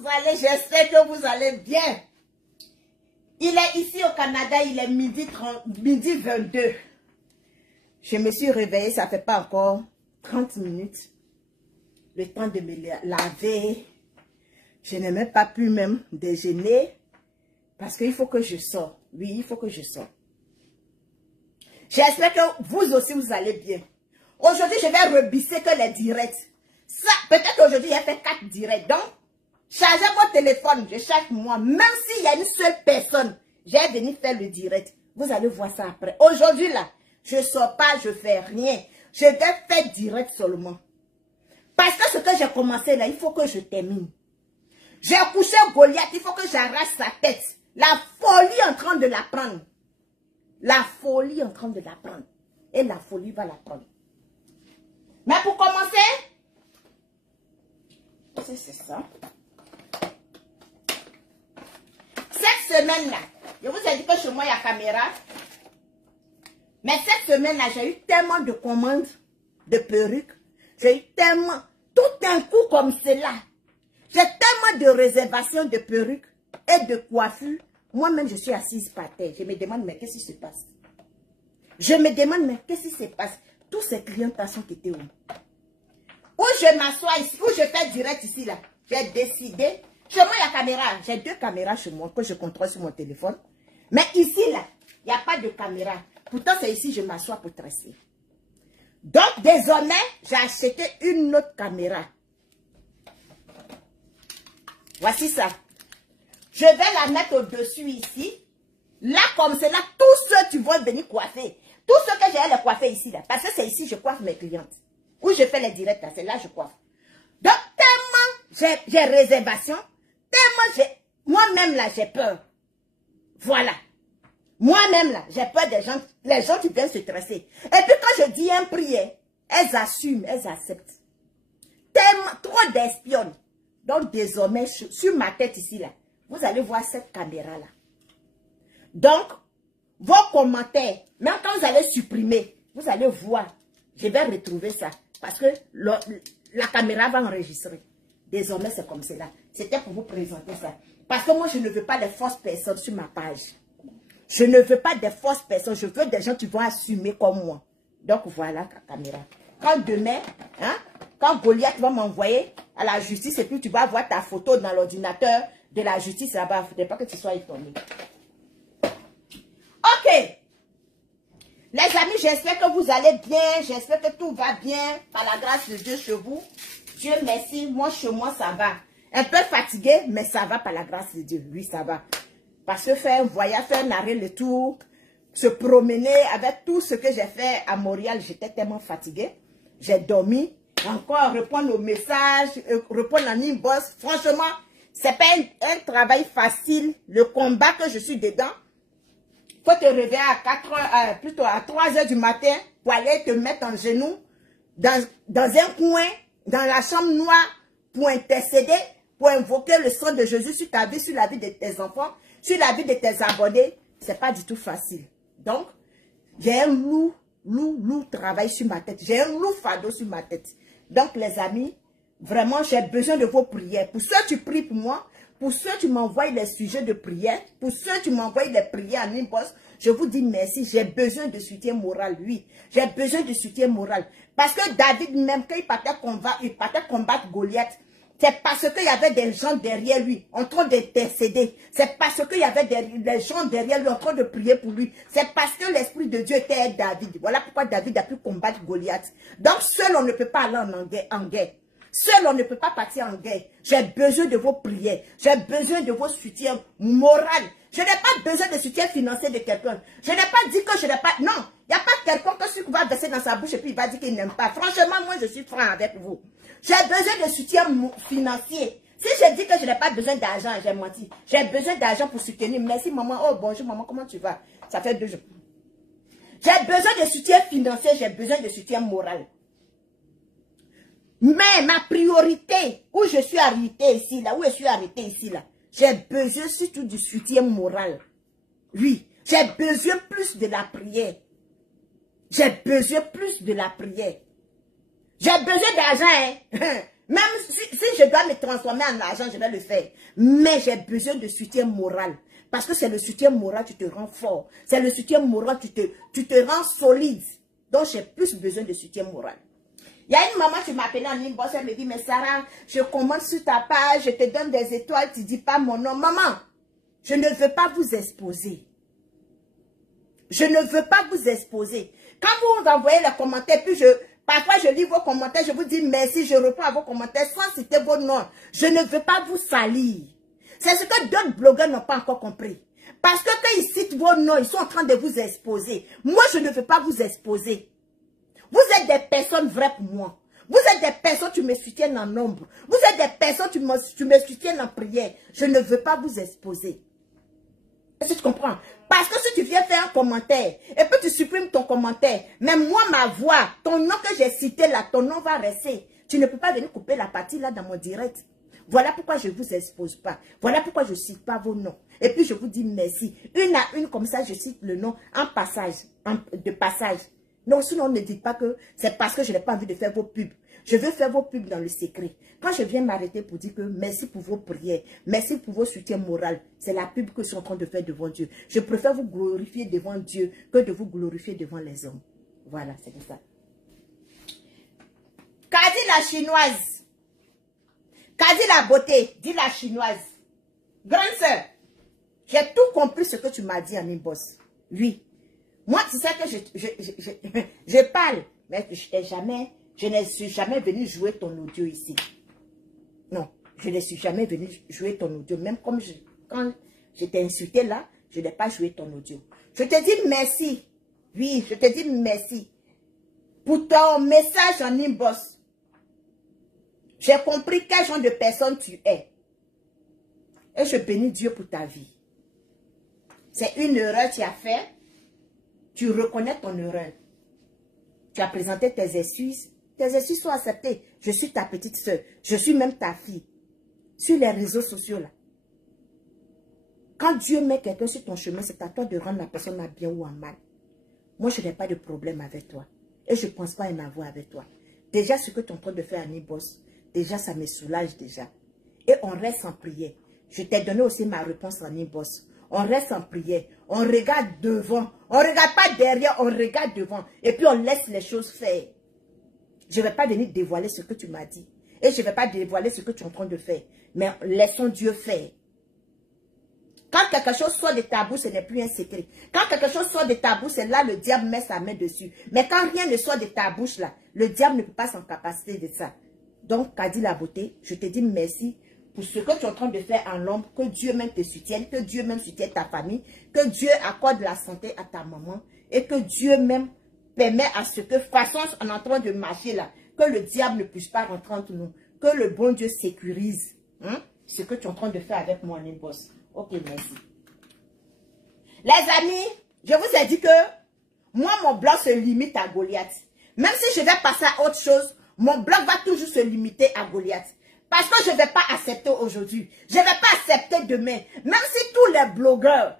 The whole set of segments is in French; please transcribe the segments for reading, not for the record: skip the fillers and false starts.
vous allez? J'espère que vous allez bien. Il est ici au Canada, il est midi 22. Je me suis réveillée, ça fait pas encore 30 minutes. Le temps de me laver. Je n'ai même pas pu même déjeuner. Parce qu'il faut que je sorte. Oui, il faut que je sorte. J'espère que vous aussi, vous allez bien. Aujourd'hui, je vais rebisser que les directs. Ça, peut-être qu'aujourd'hui, j'ai fait 4 directs. Donc, chargez votre téléphone. Je charge moi. Même s'il y a une seule personne, j'ai venu faire le direct. Vous allez voir ça après. Aujourd'hui, là, je ne sors pas, je ne fais rien. Je vais faire direct seulement. Parce que ce que j'ai commencé là, il faut que je termine. J'ai couché Goliath, il faut que j'arrache sa tête. La folie en train de la prendre. La folie en train de la prendre. Et la folie va la prendre. Mais pour commencer, c'est ça. Cette semaine-là, je vous ai dit que chez moi, il y a caméra. Mais cette semaine-là, j'ai eu tellement de commandes de perruques. J'ai eu tellement, tout un coup comme cela. J'ai tellement de réservations de perruques et de coiffures. Moi-même, je suis assise par terre. Je me demande, mais qu'est-ce qui se passe? Je me demande, mais qu'est-ce qui se passe? Tous ces clients sont quittés où? Où je m'assois ici, où je fais direct ici, là. J'ai décidé. Chez moi, il y a caméra. J'ai 2 caméras chez moi que je contrôle sur mon téléphone. Mais ici, là, il n'y a pas de caméra. Pourtant, c'est ici que je m'assois pour tracer. Donc, désormais, j'ai acheté une autre caméra. Voici ça. Je vais la mettre au-dessus ici. Là, comme c'est là, tous ceux qui vont venir coiffer. Tous ceux que j'ai les coiffer ici, là. Parce que c'est ici que je coiffe mes clientes. Où je fais les directs, là. C'est là que je coiffe. Donc, tellement j'ai réservation. Tellement moi-même, là, j'ai peur. Voilà. Moi-même, là, j'ai peur des gens. Les gens qui viennent se tresser. Et puis, quand je dis un prix, elles assument, elles acceptent. Tellement, trop d'espionnes. Donc, désormais, sur ma tête ici, là, vous allez voir cette caméra-là. Donc, vos commentaires, même quand vous allez supprimer, vous allez voir. Je vais retrouver ça. Parce que la caméra va enregistrer. Désormais, c'est comme cela. C'était pour vous présenter ça. Parce que moi, je ne veux pas de fausses personnes sur ma page. Je ne veux pas de fausses personnes. Je veux des gens qui vont assumer comme moi. Donc, voilà la caméra. Quand demain, hein, quand Goliath va m'envoyer à la justice et puis tu vas voir ta photo dans l'ordinateur de la justice là-bas, il ne faudrait pas que tu sois étonné. Ok. Les amis, j'espère que vous allez bien. J'espère que tout va bien. Par la grâce de Dieu chez vous. Dieu merci. Moi, chez moi, ça va. Un peu fatigué, mais ça va par la grâce de Dieu. Oui, ça va. Parce que faire un voyage, faire un arrêt le tour, se promener avec tout ce que j'ai fait à Montréal, j'étais tellement fatiguée. J'ai dormi. Encore répondre aux messages, répondre en inbox. Franchement, c'est pas un travail facile. Le combat que je suis dedans. Faut te réveiller à 4 heures, plutôt à 3 heures du matin pour aller te mettre en genoux dans un coin, dans la chambre noire, pour intercéder, pour invoquer le sang de Jésus sur ta vie, sur la vie de tes enfants, sur la vie de tes abonnés. C'est pas du tout facile. Donc, j'ai un lourd travail sur ma tête. J'ai un lourd fardeau sur ma tête. Donc, les amis, vraiment, j'ai besoin de vos prières. Pour ceux qui prient pour moi, pour ceux qui m'envoient les sujets de prière, pour ceux qui m'envoient les prières en inbox, je vous dis merci. J'ai besoin de soutien moral, oui. J'ai besoin de soutien moral. Parce que David, même quand il partait combattre Goliath, c'est parce qu'il y avait des gens derrière lui, en train d'intercéder. C'est parce qu'il y avait des gens derrière lui, en train de prier pour lui. C'est parce que l'Esprit de Dieu était avec David. Voilà pourquoi David a pu combattre Goliath. Donc, seul, on ne peut pas aller en guerre. Seul, on ne peut pas partir en guerre. J'ai besoin de vos prières. J'ai besoin de vos soutiens moraux. Je n'ai pas besoin de soutien financier de quelqu'un. Je n'ai pas dit que je n'ai pas... Non, il n'y a pas quelqu'un que celui qui va verser dans sa bouche et puis il va dire qu'il n'aime pas. Franchement, moi, je suis franc avec vous. J'ai besoin de soutien financier. Si je dis que je n'ai pas besoin d'argent, j'ai menti. J'ai besoin d'argent pour soutenir. Merci, maman. Oh, bonjour, maman. Comment tu vas? Ça fait 2 jours. J'ai besoin de soutien financier. J'ai besoin de soutien moral. Mais ma priorité, où je suis arrêtée ici, là, où je suis arrêtée ici, là, j'ai besoin surtout du soutien moral. Oui, j'ai besoin plus de la prière. J'ai besoin plus de la prière. J'ai besoin d'argent, hein. Même si je dois me transformer en argent, je vais le faire. Mais j'ai besoin de soutien moral. Parce que c'est le soutien moral qui te rend fort. C'est le soutien moral qui te rend solide. Donc, j'ai plus besoin de soutien moral. Il y a une maman qui m'appelait en inbox, elle me dit, mais Sarah, je commande sur ta page, je te donne des étoiles, tu ne dis pas mon nom. Maman, je ne veux pas vous exposer. Je ne veux pas vous exposer. Quand vous envoyez les commentaires, puis parfois je lis vos commentaires, je vous dis merci, je réponds à vos commentaires sans citer vos noms. Je ne veux pas vous salir. C'est ce que d'autres blogueurs n'ont pas encore compris. Parce que quand ils citent vos noms, ils sont en train de vous exposer. Moi, je ne veux pas vous exposer. Vous êtes des personnes vraies pour moi. Vous êtes des personnes qui me soutiennent en nombre. Vous êtes des personnes qui me soutiennent en prière. Je ne veux pas vous exposer. Est-ce que tu comprends? Parce que si tu viens faire un commentaire, et puis tu supprimes ton commentaire, mais moi, ma voix, ton nom que j'ai cité là, ton nom va rester. Tu ne peux pas venir couper la partie là dans mon direct. Voilà pourquoi je ne vous expose pas. Voilà pourquoi je ne cite pas vos noms. Et puis je vous dis merci. Une à une comme ça, je cite le nom en passage, de passage. Non, sinon ne dites pas que c'est parce que je n'ai pas envie de faire vos pubs. Je veux faire vos pubs dans le secret. Quand je viens m'arrêter pour dire que merci pour vos prières, merci pour vos soutiens moraux, c'est la pub que je suis en train de faire devant Dieu. Je préfère vous glorifier devant Dieu que de vous glorifier devant les hommes. Voilà, c'est ça. Qu'a dit la chinoise? Qu'a dit la beauté? Dit la chinoise. Grande sœur, j'ai tout compris ce que tu m'as dit en inbox. Oui. Moi, tu sais que je parle, mais je ne suis jamais venu jouer ton audio ici. Non, je ne suis jamais venu jouer ton audio. Même comme quand je t'ai insulté là, je n'ai pas joué ton audio. Je te dis merci. Oui, je te dis merci. Pour ton message en inbox. J'ai compris quel genre de personne tu es. Et je bénis Dieu pour ta vie. C'est une erreur que tu as fait. Tu reconnais ton erreur. Tu as présenté tes excuses. Tes excuses sont acceptées. Je suis ta petite soeur. Je suis même ta fille. Sur les réseaux sociaux là. Quand Dieu met quelqu'un sur ton chemin, c'est à toi de rendre la personne à bien ou à mal. Moi, je n'ai pas de problème avec toi. Et je ne pense pas en avoir avec toi. Déjà, ce que tu es en train de faire à Nibos, déjà, ça me soulage déjà. Et on reste en prière. Je t'ai donné aussi ma réponse en Nibos. On reste en prière. On regarde devant. On ne regarde pas derrière, on regarde devant. Et puis on laisse les choses faire. Je ne vais pas venir dévoiler ce que tu m'as dit. Et je ne vais pas dévoiler ce que tu es en train de faire. Mais laissons Dieu faire. Quand quelque chose sort de ta bouche, ce n'est plus un secret. Quand quelque chose sort de ta bouche, c'est là le diable met sa main dessus. Mais quand rien ne sort de ta bouche là, le diable ne peut pas s'en capaciter de ça. Donc, qu'a dit la beauté, je te dis merci pour ce que tu es en train de faire en l'ombre, que Dieu même te soutienne, que Dieu même soutienne ta famille, que Dieu accorde la santé à ta maman et que Dieu même permet à ce que, façon en train de marcher là, que le diable ne puisse pas rentrer entre nous, que le bon Dieu sécurise ce que tu es en train de faire avec moi en inbox. Ok, merci. Les amis, je vous ai dit que moi, mon blog se limite à Goliath. Même si je vais passer à autre chose, mon blog va toujours se limiter à Goliath. Parce que je ne vais pas accepter aujourd'hui. Je ne vais pas accepter demain. Même si tous les blogueurs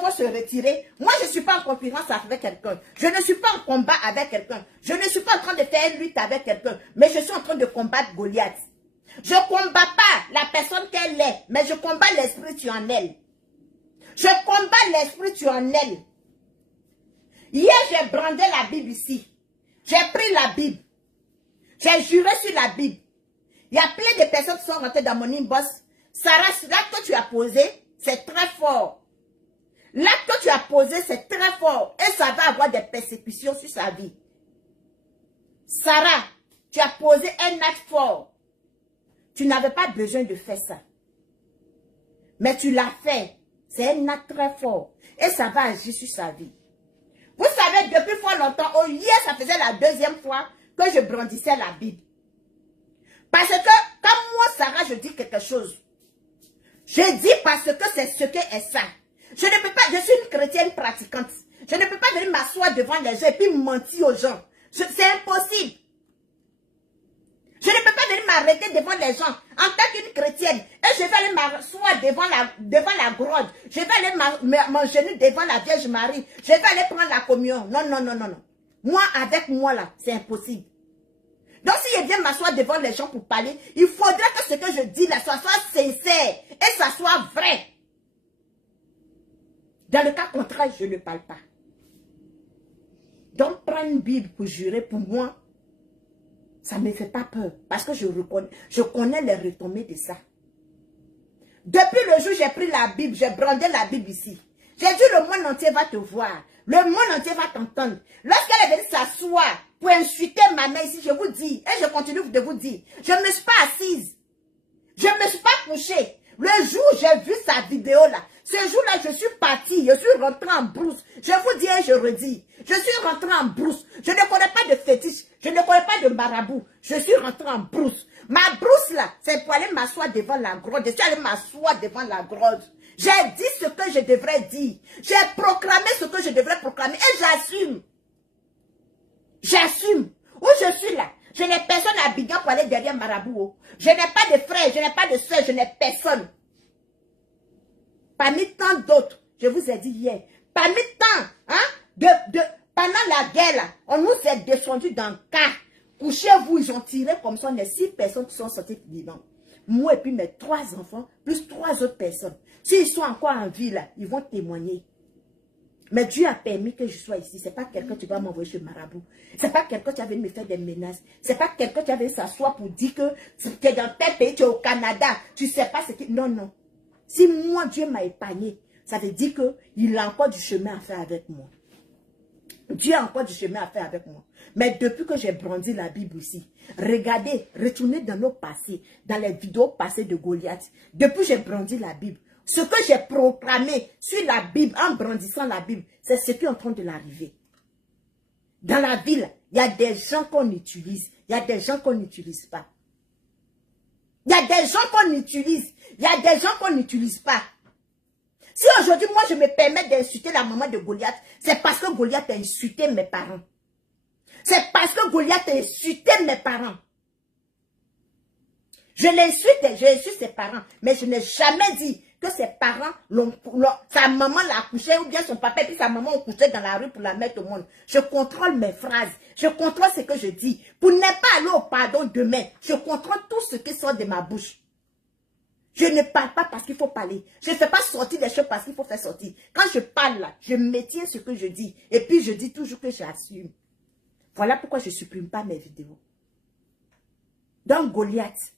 vont se retirer, moi je ne suis pas en concurrence avec quelqu'un. Je ne suis pas en combat avec quelqu'un. Je ne suis pas en train de faire une lutte avec quelqu'un. Mais je suis en train de combattre Goliath. Je ne combats pas la personne qu'elle est, mais je combats l'esprit qui est en elle. Je combats l'esprit qui est en elle. Hier, j'ai brandé la Bible ici. J'ai pris la Bible. J'ai juré sur la Bible. Il y a plein de personnes qui sont rentrées dans mon inbox. Sarah, l'acte que tu as posé, c'est très fort. L'acte que tu as posé, c'est très fort. Et ça va avoir des persécutions sur sa vie. Sarah, tu as posé un acte fort. Tu n'avais pas besoin de faire ça. Mais tu l'as fait. C'est un acte très fort. Et ça va agir sur sa vie. Vous savez, depuis fort longtemps, hier, ça faisait la deuxième fois que je brandissais la Bible. Parce que, comme moi, Sarah, je dis quelque chose. Je dis parce que c'est ce que est ça. Je ne peux pas, je suis une chrétienne pratiquante. Je ne peux pas venir m'asseoir devant les gens et puis mentir aux gens. C'est impossible. Je ne peux pas venir m'arrêter devant les gens en tant qu'une chrétienne. Et je vais aller m'asseoir devant la grotte. Je vais aller m'engenouiller devant la Vierge Marie. Je vais aller prendre la communion. Non, non, non, non, non. Moi, avec moi là, c'est impossible. Donc, si je viens m'asseoir devant les gens pour parler, il faudrait que ce que je dis là soit sincère et ça soit vrai. Dans le cas contraire, je ne parle pas. Donc, prendre une Bible pour jurer pour moi, ça ne me fait pas peur. Parce que je connais les retombées de ça. Depuis le jour où j'ai pris la Bible, j'ai brandé la Bible ici. J'ai dit le monde entier va te voir. Le monde entier va t'entendre. Lorsqu'elle est venue s'asseoir pour insulter ma mère ici, je vous dis, et je continue de vous dire, je ne me suis pas assise. Je ne me suis pas couchée. Le jour où j'ai vu sa vidéo là, ce jour-là, je suis partie, je suis rentrée en brousse. Je vous dis et je redis, je suis rentrée en brousse. Je ne connais pas de fétiche, je ne connais pas de marabout. Je suis rentrée en brousse. Ma brousse là, c'est pour aller m'asseoir devant la grotte. Je suis allée m'asseoir devant la grotte. J'ai dit ce que je devrais dire. J'ai proclamé ce que je devrais proclamer et j'assume. J'assume. Où je suis là, je n'ai personne à Abidjan pour aller derrière marabout. Je n'ai pas de frère, je n'ai pas de soeur, je n'ai personne. Parmi tant d'autres, je vous ai dit hier, parmi tant, hein, pendant la guerre, là, on nous est descendu dans le cas. Couchez-vous, ils ont tiré comme ça, on est 6 personnes qui sont sorties vivants. Moi et puis mes 3 enfants, plus 3 autres personnes. S'ils sont encore en vie, là, ils vont témoigner. Mais Dieu a permis que je sois ici. Ce n'est pas quelqu'un qui va m'envoyer chez Marabout. Ce n'est pas quelqu'un qui va me faire des menaces. Ce n'est pas quelqu'un qui va s'asseoir pour dire que tu es dans tel pays, tu es au Canada. Tu ne sais pas ce qui... Non, non. Si moi, Dieu m'a épargné, ça veut dire qu'il a encore du chemin à faire avec moi. Dieu a encore du chemin à faire avec moi. Mais depuis que j'ai brandi la Bible ici, regardez, retournez dans nos passés, dans les vidéos passées de Goliath. Depuis que j'ai brandi la Bible, ce que j'ai proclamé sur la Bible, en brandissant la Bible, c'est ce qui est en train de l'arriver. Dans la ville, il y a des gens qu'on utilise, il y a des gens qu'on n'utilise pas. Il y a des gens qu'on utilise, il y a des gens qu'on n'utilise pas. Si aujourd'hui, moi, je me permets d'insulter la maman de Goliath, c'est parce que Goliath a insulté mes parents. C'est parce que Goliath a insulté mes parents. Je l'insulte, j'insulte ses parents, mais je n'ai jamais dit que ses parents, sa maman l'a couché, ou bien son papa et puis sa maman ont couché dans la rue pour la mettre au monde. Je contrôle mes phrases, je contrôle ce que je dis. Pour ne pas aller au pardon demain, je contrôle tout ce qui sort de ma bouche. Je ne parle pas parce qu'il faut parler. Je ne fais pas sortir des choses parce qu'il faut faire sortir. Quand je parle là, je maintiens ce que je dis. Et puis je dis toujours que j'assume. Voilà pourquoi je ne supprime pas mes vidéos. Donc Goliath,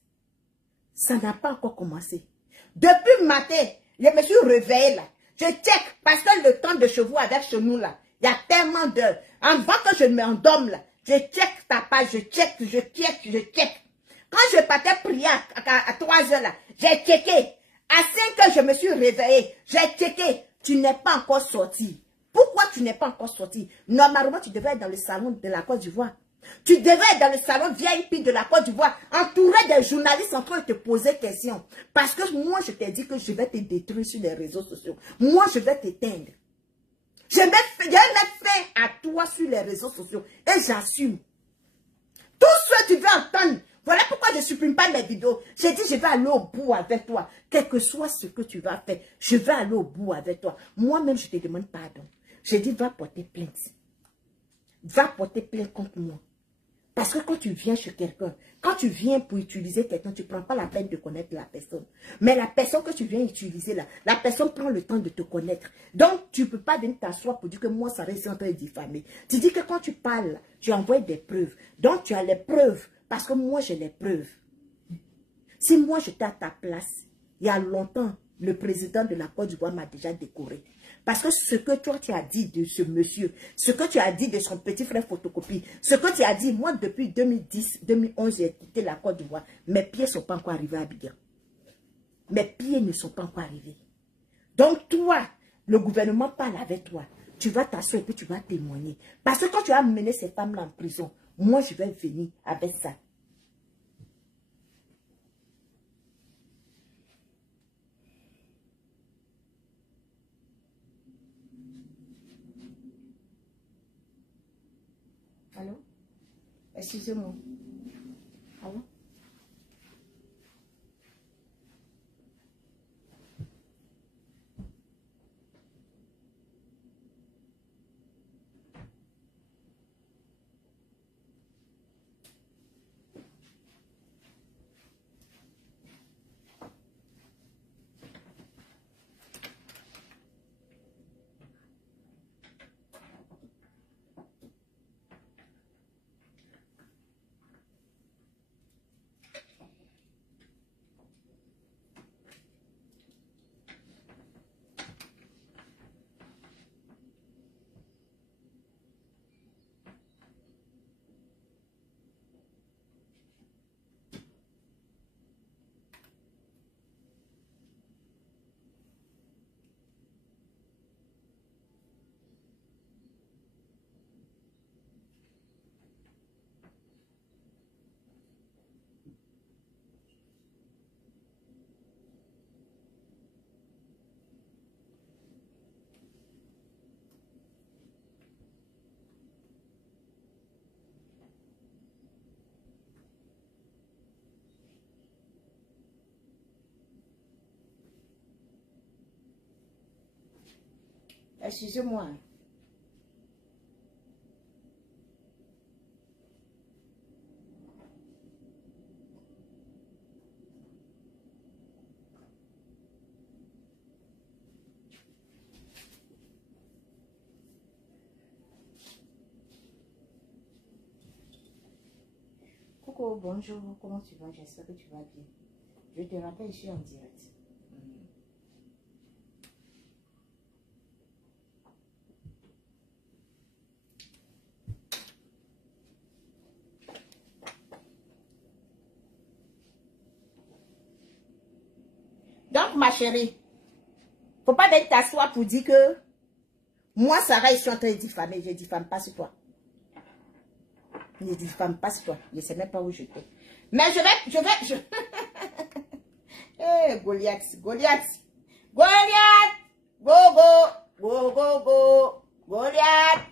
ça n'a pas encore commencé. Depuis matin, je me suis réveillée là. Je check parce que le temps de chevaux avec chez nous là, il y a tellement d'heures. Avant que je m'endorme là, je check ta page, je check. Quand je partais prier à 3 heures là, j'ai checké. À 5 heures, je me suis réveillée. J'ai checké. Tu n'es pas encore sorti. Pourquoi tu n'es pas encore sorti? Normalement, tu devais être dans le salon de la Côte d'Ivoire. Tu devais être dans le salon VIP de la Côte d'Ivoire, entouré des journalistes en train de te poser des questions. Parce que moi, je t'ai dit que je vais te détruire sur les réseaux sociaux. Moi, je vais t'éteindre. Je vais mettre fin à toi sur les réseaux sociaux. Et j'assume. Tout ce que tu veux entendre. Voilà pourquoi je ne supprime pas mes vidéos. J'ai dit, je vais aller au bout avec toi. Quel que soit ce que tu vas faire, je vais aller au bout avec toi. Moi-même, je te demande pardon. J'ai dit, va porter plainte. Va porter plainte contre moi. Parce que quand tu viens chez quelqu'un, quand tu viens pour utiliser quelqu'un, tu ne prends pas la peine de connaître la personne. Mais la personne que tu viens utiliser là, la personne prend le temps de te connaître. Donc, tu ne peux pas venir t'asseoir pour dire que moi, ça reste en train de diffamer. Tu dis que quand tu parles, tu envoies des preuves. Donc, tu as les preuves. Parce que moi, j'ai les preuves. Si moi, j'étais à ta place, il y a longtemps, le président de la Côte d'Ivoire m'a déjà décoré. Parce que ce que toi, tu as dit de ce monsieur, ce que tu as dit de son petit frère photocopie, ce que tu as dit, moi, depuis 2010, 2011, j'ai quitté la Côte d'Ivoire. Mes pieds ne sont pas encore arrivés à Abidjan. Mes pieds ne sont pas encore arrivés. Donc, toi, le gouvernement parle avec toi. Tu vas t'asseoir et puis tu vas témoigner. Parce que quand tu as mené ces femmes-là en prison, moi, je vais venir avec ça. Allô? Excusez-moi. Allô? Excusez-moi. Coucou, bonjour, comment tu vas? J'espère que tu vas bien. Je te rappelle, je suis en direct. Donc, ma chérie, faut pas venir t'asseoir pour dire que moi, Sarah, je suis en train de diffamer. Je ne diffame pas sur toi. Je ne diffame pas sur toi. Je ne sais même pas où j'étais. Mais je vais. Hey, Goliath. Goliath. Go, go. Goliath.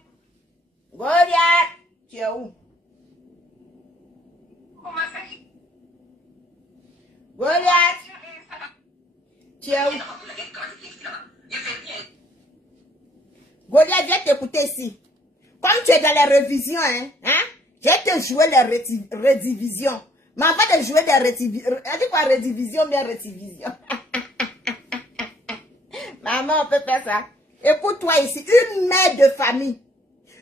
Tu es où? Goliath. Tu es où? Goliath, viens t'écouter ici. Comme tu es dans les révisions, hein? Je vais te jouer les rédivisions. Mais avant de jouer des rédivisions, elle dit quoi, rédivision, bien rédivision. Maman, on peut faire ça. Écoute-toi ici, une mère de famille.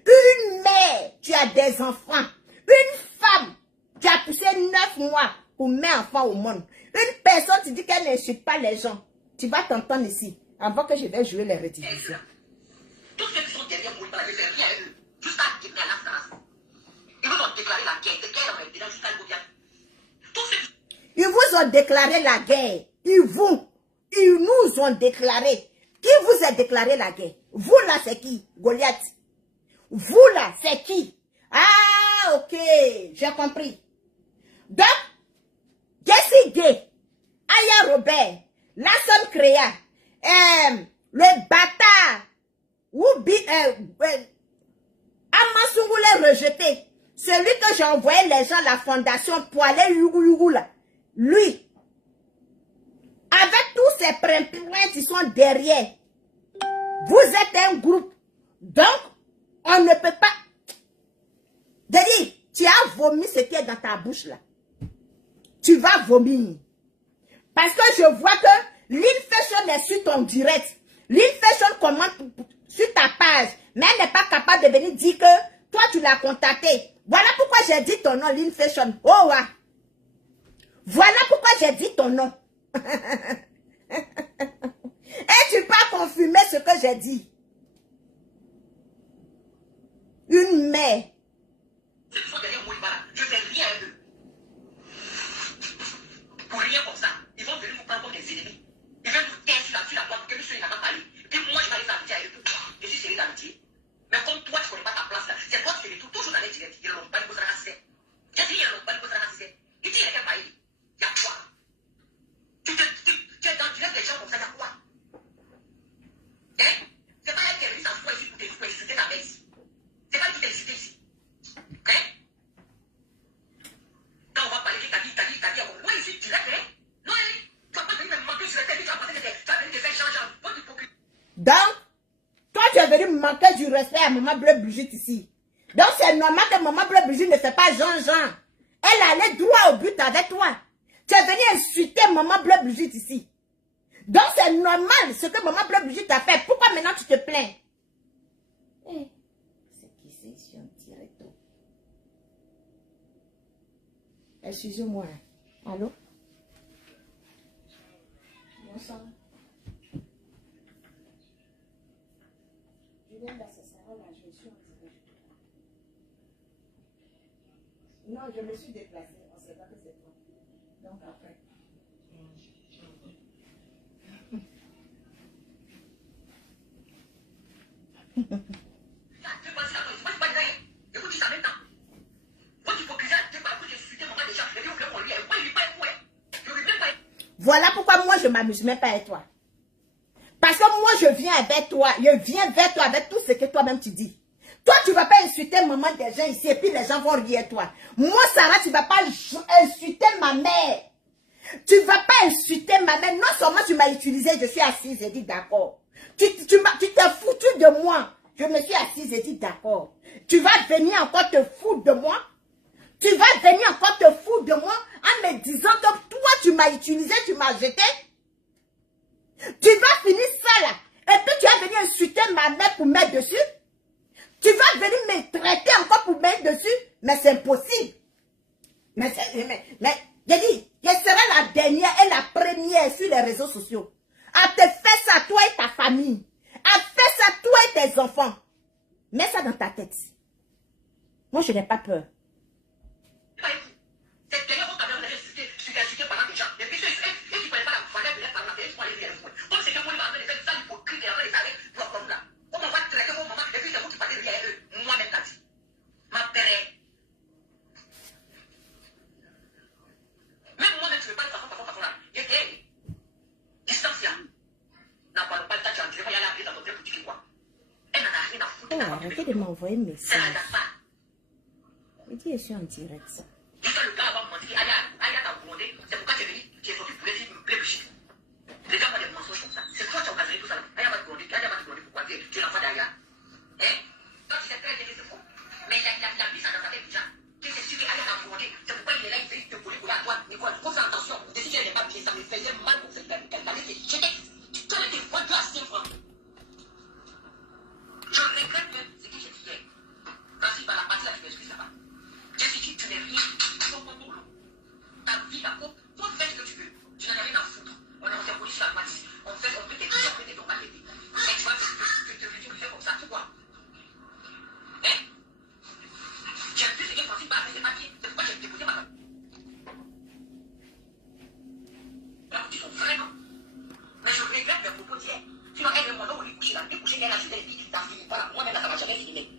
Une mère, tu as des enfants. Une femme, tu as poussé 9 mois pour mettre enfant au monde. Une personne, tu dis qu'elle n'insulte pas les gens. Tu vas t'entendre ici, avant que je vais jouer les rédivisions. Tous ceux qui sont derrière moi, je ne fais rien à eux. Jusqu'à quitter la France. Ils vous ont déclaré la guerre. De guerre maintenant jusqu'à Goudia. Ils vous ont déclaré la guerre. Ils nous ont déclaré. Qui vous a déclaré la guerre? Vous là, c'est qui? Goliath. Vous là, c'est qui? Ah, ok, j'ai compris. Donc, Jessie Gay, Aya Robert, Lasson Créa, le bâtard, Amasungule rejeté, celui que j'ai envoyé les gens à la fondation pour aller Yougou là, lui, avec tous ces printemps qui sont derrière, vous êtes un groupe, donc on ne peut pas. Denis, tu as vomi ce qui est dans ta bouche là. Tu vas vomir. Parce que je vois que l'Infection est sur ton direct. L'Infection commente sur ta page. Mais elle n'est pas capable de venir dire que toi tu l'as contacté. Voilà pourquoi j'ai dit ton nom, l'Infection. Oh ouais. Voilà pourquoi j'ai dit ton nom. Et tu peux confirmer ce que j'ai dit. Une mère. Ceux qui sont derrière moi, je ne fais rien à eux. Pour rien comme ça, ils vont venir vous prendre comme des ennemis. Ils veulent vous taire sur la voie pour que nous soyons capables de parler. Puis moi, je vais aller s'amitié avec eux. Je suis chérie d'amitié. Mais comme toi, tu ne connais pas ta place là, c'est toi qui fais tout, toujours dans les directs. Ils n'ont pas de cause à racisser. J'ai dit, ils n'ont pas de cause à racisser. Ils disent, il y a quel pays? Il y a quoi? Tu es dans direct les gens comme ça, il y a quoi? Hein? C'est pas elle qui est venue s'asseoir ici pour insulter ta mère ici. C'est pas lui qui t'a insulté ici. Hein? Quand on va parler de ta vie, moi ici, tu l'as fait? Non, tu vas pas venir me manquer sur la tête, tu vas penser que tu vas venir te faire changer en votre hypocrite. Donc, toi tu es venu manquer du respect à Maman Bleu Brigitte ici. Donc c'est normal que Maman Bleu Brigitte ne fait pas Jean-Jean. Elle allait droit au but avec toi. Tu es venu insulter Maman Bleu Brigitte ici. Donc c'est normal ce que Maman Bleu Brigitte a fait. Pourquoi maintenant tu te plains? Hey, c'est qui c'est ici en direct? Excusez-moi. Allô? Bonsoir. Je viens d'associer là, je suis en direct. Non, je me suis déplacée. On ne sait pas que c'est toi. Donc après. Voilà pourquoi moi je ne m'amuse même pas avec toi. Parce que moi je viens avec toi. Je viens vers toi avec tout ce que toi-même tu dis. Toi tu ne vas pas insulter maman des gens ici et puis les gens vont rire de toi. Moi Sarah tu ne vas pas insulter ma mère. Tu ne vas pas insulter ma mère. Non seulement tu m'as utilisé, je suis assise, j'ai dit d'accord. Tu t'es foutu fous de moi. Je me suis assise et dit d'accord. Tu vas venir encore te foutre de moi? Tu vas venir encore te foutre de moi en me disant que toi tu m'as utilisé, tu m'as jeté? Tu vas finir ça là. Et puis tu vas venir insulter ma mère pour mettre dessus? Tu vas venir me traiter encore pour mettre dessus? Mais c'est impossible. Mais j'ai dit, je serai la dernière et la première sur les réseaux sociaux à te faire ça, toi et ta famille. À faire ça, toi et tes enfants. Mets ça dans ta tête. Moi, je n'ai pas peur. Cette dernière fois, vous avez insulté pendant des gens. Et puis, et tu ne connais pas la valeur de l'être par la télé, pour aller dire les fois. Comme c'est que vous avez fait ça, l'hypocrite et les salés, vous comme là. On va traiter vos mamans, et puis c'est vous qui partez derrière eux. Moi-même, t'as dit. Ma père. Même moi-même, tu ne veux pas de façon là. Il était distancié. N'a pas le temps, tu as dit, il y a la vie dans notre boutique, quoi. Elle n'en a rien à foutre. Arrêtez de m'envoyer un message. Il dit, je suis en direct. Le gars va me dire, Aya t'a demandé, c'est pourquoi tu es venu, tu es sorti pour les blébouchis. Les gars font des mensonges comme ça. C'est toi qui as occasionné tout ça. Aya va te demander pourquoi tu es l'enfant d'Aya. Hein? Toi, tu sais très bien que c'est faux. Mais il a mis ça dans sa tête déjà. Tu sais que Aya t'a demandé, c'est pourquoi il est là, il fait te voler pour la toi. Nicole, faut faire attention. Si tu n'es pas bien, ça me faisait mal pour cette personne. Quand elle était vendue à 5 francs. Je regrette même ce que j'ai dit hier. Quand il va la partie là, tu m'excuses là-bas. J'ai dit, tu n'es rien. Ta vie, la coupe, toi, fais ce que tu veux. Tu n'en as rien à foutre. On a fait police la police. On peut t'aider, on peut t'aider, on va t'aider. Mais tu vois, tu me fais comme ça, tu vois. Hein? J'ai vu ce que Francis m'a fait, c'est pas bien. C'est pourquoi j'ai déposé ma main. Là, ils sont vraiment. Mais je regrette mes propos d'hier. Sinon, elle et moi, là, on est couché là. On est couché, elle a jeté les billes, t'as fini par là. Moi-même, là, ça m'a jamais fini.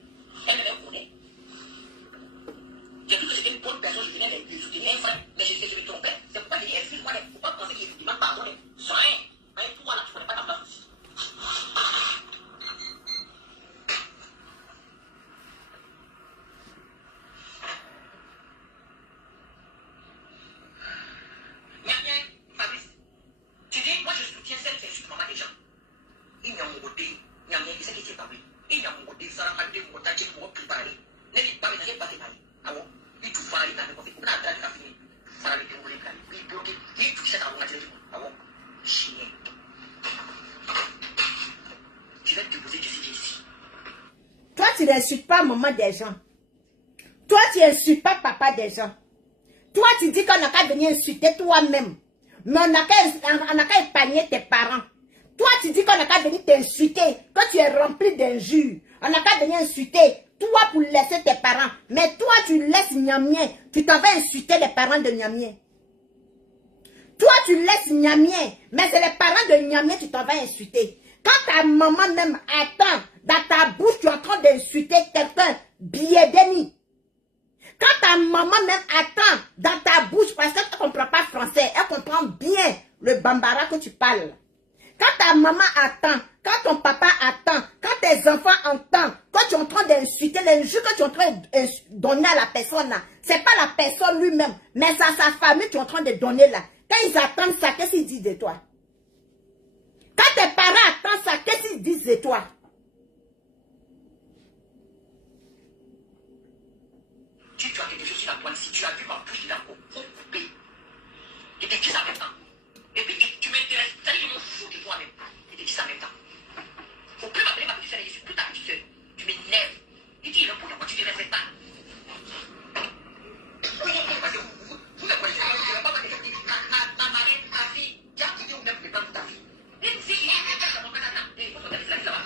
Elle me connaît. J'ai dit que j'étais une bonne personne, je venais de soutenir un frère, mais je me trompais. C'est pourquoi j'ai dit, excuse-moi, il ne faut pas penser qu'il ne demande pardon. Sans rien. Mais toi, là, tu ne connais pas ta place aussi. Bien, Fabrice. Tu dis, moi, je soutiens celle qui insulte maman des gens. Il y a mon côté, il y a mon côté, c'est qui s'est pas pris. Il y a mon côté, ça va aller, mon côté, pour préparer. Ne dis pas, mais pas démarrer. Ah bon? Il te fera, il a fait on a attendu à finir. Il fera le dérouler, il bloque, il touche ça dans la tête. Ah bon? Chien. Tu vas te déposer ici. Toi, tu n'insultes pas maman des gens. Toi, tu n'insultes pas papa des gens. Toi, tu dis qu'on n'a qu'à venir insulter toi-même. Mais on n'a qu'à épargner tes parents. Toi, tu dis qu'on n'a qu'à venir t'insulter. Que tu es rempli d'injures. On n'a qu'à venir insulter. Toi, pour laisser tes parents. Mais toi, tu laisses Niamien. Tu t'en vas insulter les parents de Niamien. Toi, tu laisses Niamien. Mais c'est les parents de Niamien que tu t'en vas insulter. Quand ta maman même attend, dans ta bouche, tu es en train d'insulter quelqu'un, Biedeni. Quand ta maman même attend dans ta bouche, parce qu'elle ne comprend pas français, elle comprend bien le bambara que tu parles. Quand ta maman attend, quand ton papa attend, quand tes enfants entendent, quand tu es en train d'insulter, l'injure que tu es en train de donner à la personne là, c'est pas la personne lui-même, mais c'est sa famille que tu es en train de donner là. Quand ils attendent ça, qu'est-ce qu'ils disent de toi? Quand tes parents attendent ça, qu'est-ce qu'ils disent de toi? Si tu as quelque chose sur la toile, si tu as vu ma bouche, il a coupé. Et tu dis ça en même temps. Et puis tu m'intéresses, ça dit que je me fous de toi-même. Et tu dis ça en même temps. Faut plus m'appeler ma petite soeur, je suis plus ta petite soeur. Tu m'énerves. Il dit, pourquoi tu ne respectes pas? Vous ne connaissez pas, je ne vais pas dire que ta marraine, ta fille, tu as quitté ou même tu prends ta fille. Si il y a quelqu'un qui m'a dit, il faut sortir de la vie là-bas.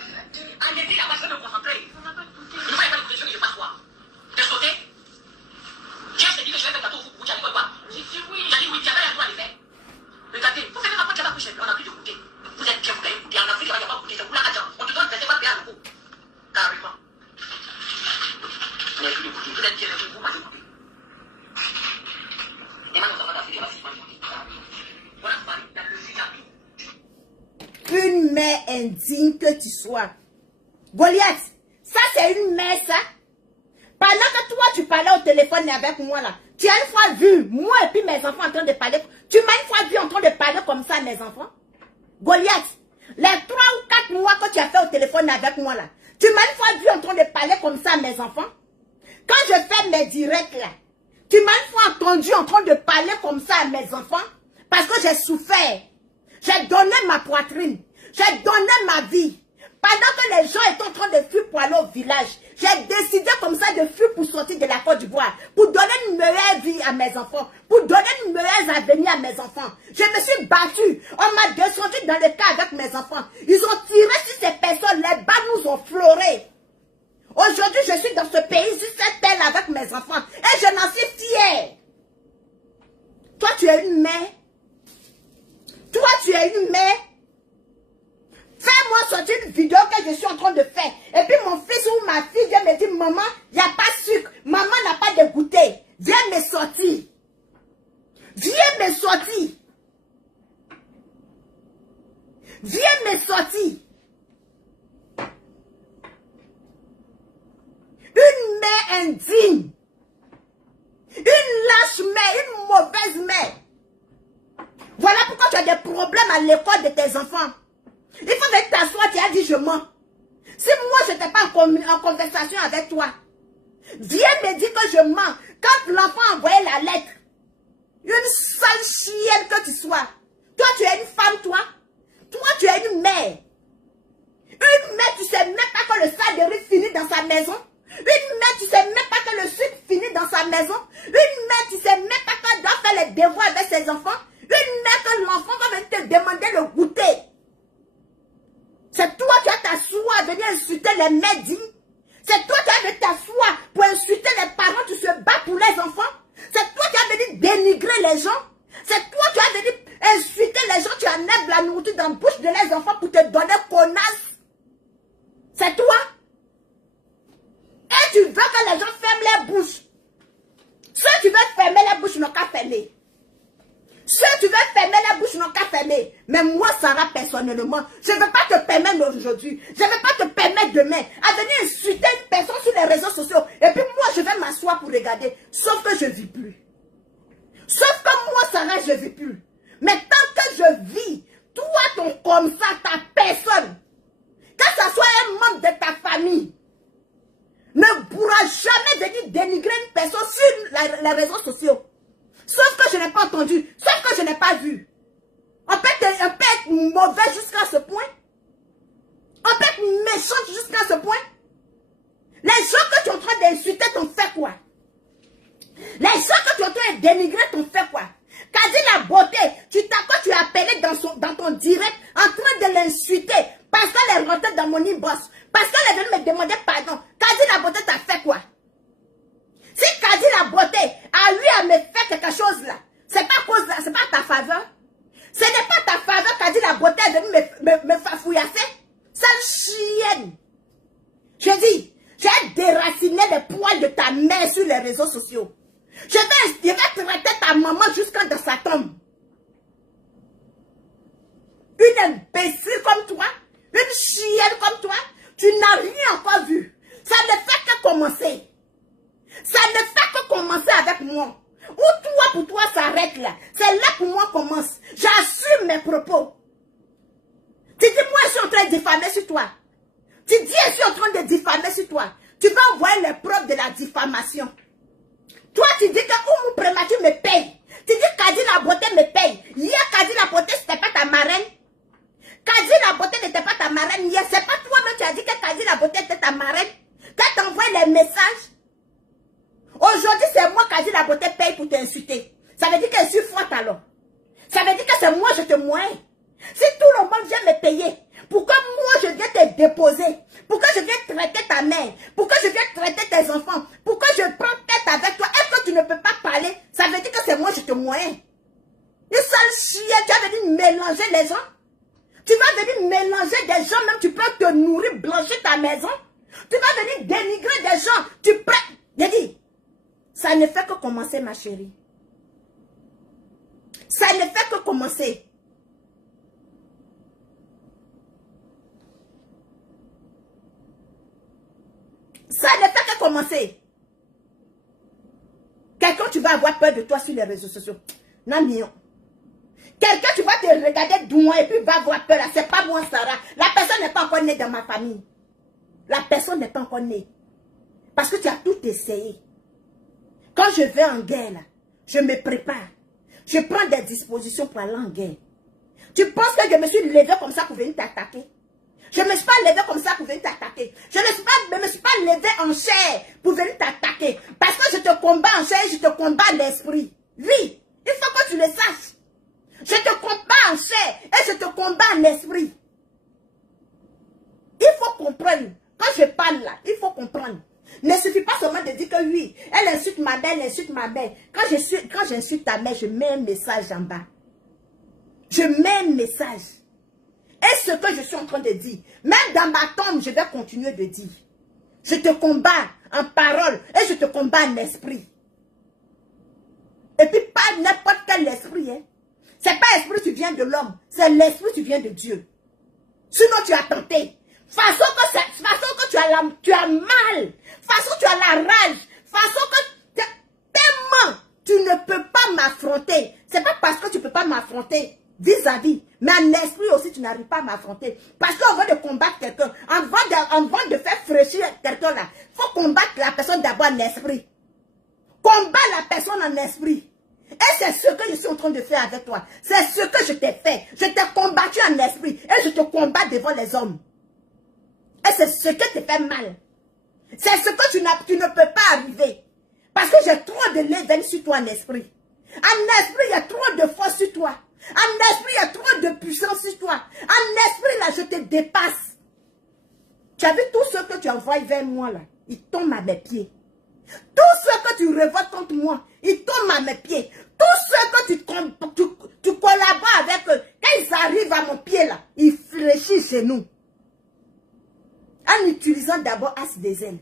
Allez-y là-bas, je vais me concentrer. Il ne faut pas que je fasse quoi? T'es sauté? J'ai dit que je vais mettre ta tour pour tu as dit quoi? J'ai dit oui. J'ai dit oui, tu avais le droit de le faire. Regardez, vous savez, quand tu vas coucher, on a plus de goûter. Vous êtes bien, vous avez goûté. En Afrique, il n'y a pas goûté, c'est pour l'argent. On te donne 25 balles à l'eau. Carrément. Vous n'avez plus de goûter. Vous êtes bien, vous m'avez goûté. Et maintenant, ça va d'Afrique, il va s'y goûter. Voilà, c'est pareil, la musique a mis. Une mère indigne que tu sois. Goliath, ça c'est une mère, ça. Pendant que toi, tu parlais au téléphone avec moi, là, tu as une fois vu, moi et puis mes enfants en train de parler. Tu m'as une fois vu en train de parler comme ça à mes enfants. Goliath, les 3 ou moi que tu as fait au téléphone avec moi là. Tu m'as une fois vu en train de parler comme ça à mes enfants. Quand je fais mes directs là, tu m'as une fois entendu en train de parler comme ça à mes enfants. Parce que j'ai souffert. J'ai donné ma poitrine. J'ai donné ma vie. Pendant que les gens étaient en train de fuir pour aller au village, j'ai décidé comme ça de fuir pour sortir de la Côte d'Ivoire, pour donner une meilleure vie à mes enfants, pour donner une meilleure avenir à mes enfants. Je me suis battue. On m'a descendu dans le cas avec mes enfants. Ils ont tiré sur ces personnes. Les balles nous ont fleuré. Aujourd'hui, je suis dans ce pays, sur cette terre avec mes enfants. Et je n'en suis fière. Toi, tu es une mère. Toi, tu es une mère. Fais-moi sortir une vidéo que je suis en train de faire. Et puis mon fils ou ma fille vient me dire, maman, il n'y a pas de sucre. Maman n'a pas de goûter. Viens me sortir. Viens me sortir. Viens me sortir. Une mère indigne. Une lâche mère, une mauvaise mère. Voilà pourquoi tu as des problèmes à l'école de tes enfants. Il faut que t'asseoir, tu as dit je mens. Si moi je n'étais pas en conversation avec toi, viens me dire que je mens. Quand l'enfant a envoyé la lettre, une sale chienne que tu sois. Toi tu es une femme, toi. Toi tu es une mère. Une mère, tu sais même pas que le sac de riz finit dans sa maison. Une mère, tu sais même pas que le sucre finit dans sa maison. Une mère, tu sais même pas qu'elle doit faire les devoirs avec ses enfants. Une mère, que l'enfant va venir te demander le goûter. C'est toi qui as t'asseoir à venir insulter les mères dignes. C'est toi qui as t'asseoir pour insulter les parents, tu se bats pour les enfants. C'est toi qui as venu dénigrer les gens. C'est toi qui as venu insulter les gens, tu enlèves la nourriture dans la bouche de les enfants pour te donner connasse. C'est toi. Et tu veux que les gens ferment les bouches. Ceux qui veulent fermer les bouches n'ont qu'à fermer. Ceux qui veulent fermer la bouche n'ont qu'à fermer. Mais moi, Sarah, personnellement, je ne veux pas te permettre aujourd'hui. Je ne vais pas te permettre demain à venir insulter une personne sur les réseaux sociaux. Et puis moi, je vais m'asseoir pour regarder. Sauf que je ne vis plus. Sauf que moi, Sarah, je ne vis plus. Mais tant que je vis, toi, ton comme ça, ta personne, que ce soit un membre de ta famille, ne pourra jamais venir dénigrer une personne sur les réseaux sociaux. Sauf que je n'ai pas entendu. Sauf que je n'ai pas vu. On peut être mauvais jusqu'à ce point. On peut être méchant jusqu'à ce point. Les gens que tu es en train d'insulter t'ont fait quoi? Les gens que tu es en train de dénigrer t'ont fait quoi? Kadi la beauté, quand tu as appelé dans ton direct en train de l'insulter parce qu'elle est rentrée dans mon inbox, parce qu'elle est venue me demander pardon. Kadi la beauté t'a fait quoi? Si Kadi la beauté a eu à me faire quelque chose là, c'est pas ta faveur. Ce n'est pas ta faveur Kadi la beauté est venue me fafouillasser. Sale chienne. Je dis, j'ai déraciné les poils de ta mère sur les réseaux sociaux. Je vais traiter ta maman jusqu'à dans sa tombe. Une imbécile comme toi, une chienne comme toi, tu n'as rien encore vu. Ça ne fait que commencer. Ça ne fait que commencer avec moi. Où toi pour toi s'arrête là. C'est là pour moi commence. J'assume mes propos. Tu dis moi je suis en train de diffamer sur toi. Tu dis je suis en train de diffamer sur toi. Tu vas envoyer les preuves de la diffamation. Toi tu dis que Oumou Prémature me paye. Tu dis Kadi la beauté me paye. Hier Kadi la beauté c'était pas ta marraine. Kadi la beauté n'était pas ta marraine. Hier c'est pas toi-même tu as dit que Kadi la beauté était ta marraine. Quand tu envoies les messages. Aujourd'hui, c'est moi qui ai dit la beauté paye pour t'insulter. Ça veut dire que je suis forte alors. Ça veut dire que c'est moi je te moigne. Si tout le monde vient me payer, pour que moi je viens te déposer, pour que je viens traiter ta mère, pour que je viens traiter tes enfants, pour que je prends tête avec toi, est-ce que tu ne peux pas parler? Ça veut dire que c'est moi je te moigne. Une sale chienne, tu vas venir mélanger les gens. Tu vas venir mélanger des gens, même tu peux te nourrir, blanchir ta maison. Tu vas venir dénigrer des gens. Tu prends... J'ai dit, ça ne fait que commencer, ma chérie. Ça ne fait que commencer. Ça ne fait que commencer. Quelqu'un, tu vas avoir peur de toi sur les réseaux sociaux. Non, mignon. Quelqu'un, tu vas te regarder douin et puis va avoir peur. C'est pas moi, Sarah. La personne n'est pas encore née dans ma famille. La personne n'est pas encore née. Parce que tu as tout essayé. Quand je vais en guerre, là, je me prépare. Je prends des dispositions pour aller en guerre. Tu penses que je me suis levée comme ça pour venir t'attaquer? Je ne me suis pas levée comme ça pour venir t'attaquer. Je ne me suis pas levée en chair pour venir t'attaquer. Parce que je te combats en chair, je te combats en esprit. Oui, il faut que tu le saches. Je te combats en chair et je te combats en esprit. Il faut comprendre. Quand je parle là, il faut comprendre. Ne suffit pas seulement de dire que oui, elle insulte ma mère, elle insulte ma mère. Quand j'insulte ta mère, je mets un message en bas. Je mets un message. Et ce que je suis en train de dire, même dans ma tombe, je vais continuer de dire. Je te combats en parole et je te combats en esprit. Et puis pas n'importe quel esprit. Hein. C'est pas l'esprit qui vient de l'homme, c'est l'esprit qui vient de Dieu. Sinon tu as tenté. Façon que tu as mal. Façon tu as la rage. Façon que tellement tu ne peux pas m'affronter. C'est pas parce que tu ne peux pas m'affronter vis-à-vis. Mais en esprit aussi tu n'arrives pas à m'affronter. Parce qu'avant de combattre quelqu'un, avant de faire fraîchir quelqu'un là, il faut combattre la personne d'abord en esprit. Combat la personne en esprit. Et c'est ce que je suis en train de faire avec toi. C'est ce que je t'ai fait. Je t'ai combattu en esprit. Et je te combats devant les hommes. Et c'est ce que te fait mal. C'est ce que tu ne peux pas arriver. Parce que j'ai trop de l'éveil sur toi en esprit. En esprit, il y a trop de force sur toi. En esprit, il y a trop de puissance sur toi. En esprit, là, je te dépasse. Tu as vu tout ce que tu envoies vers moi, là. Il tombe à mes pieds. Tout ce que tu revois contre moi, il tombe à mes pieds. Tout ce que tu collabores avec eux, quand ils arrivent à mon pied, là, ils fléchissent chez nous. En utilisant d'abord As des ailes.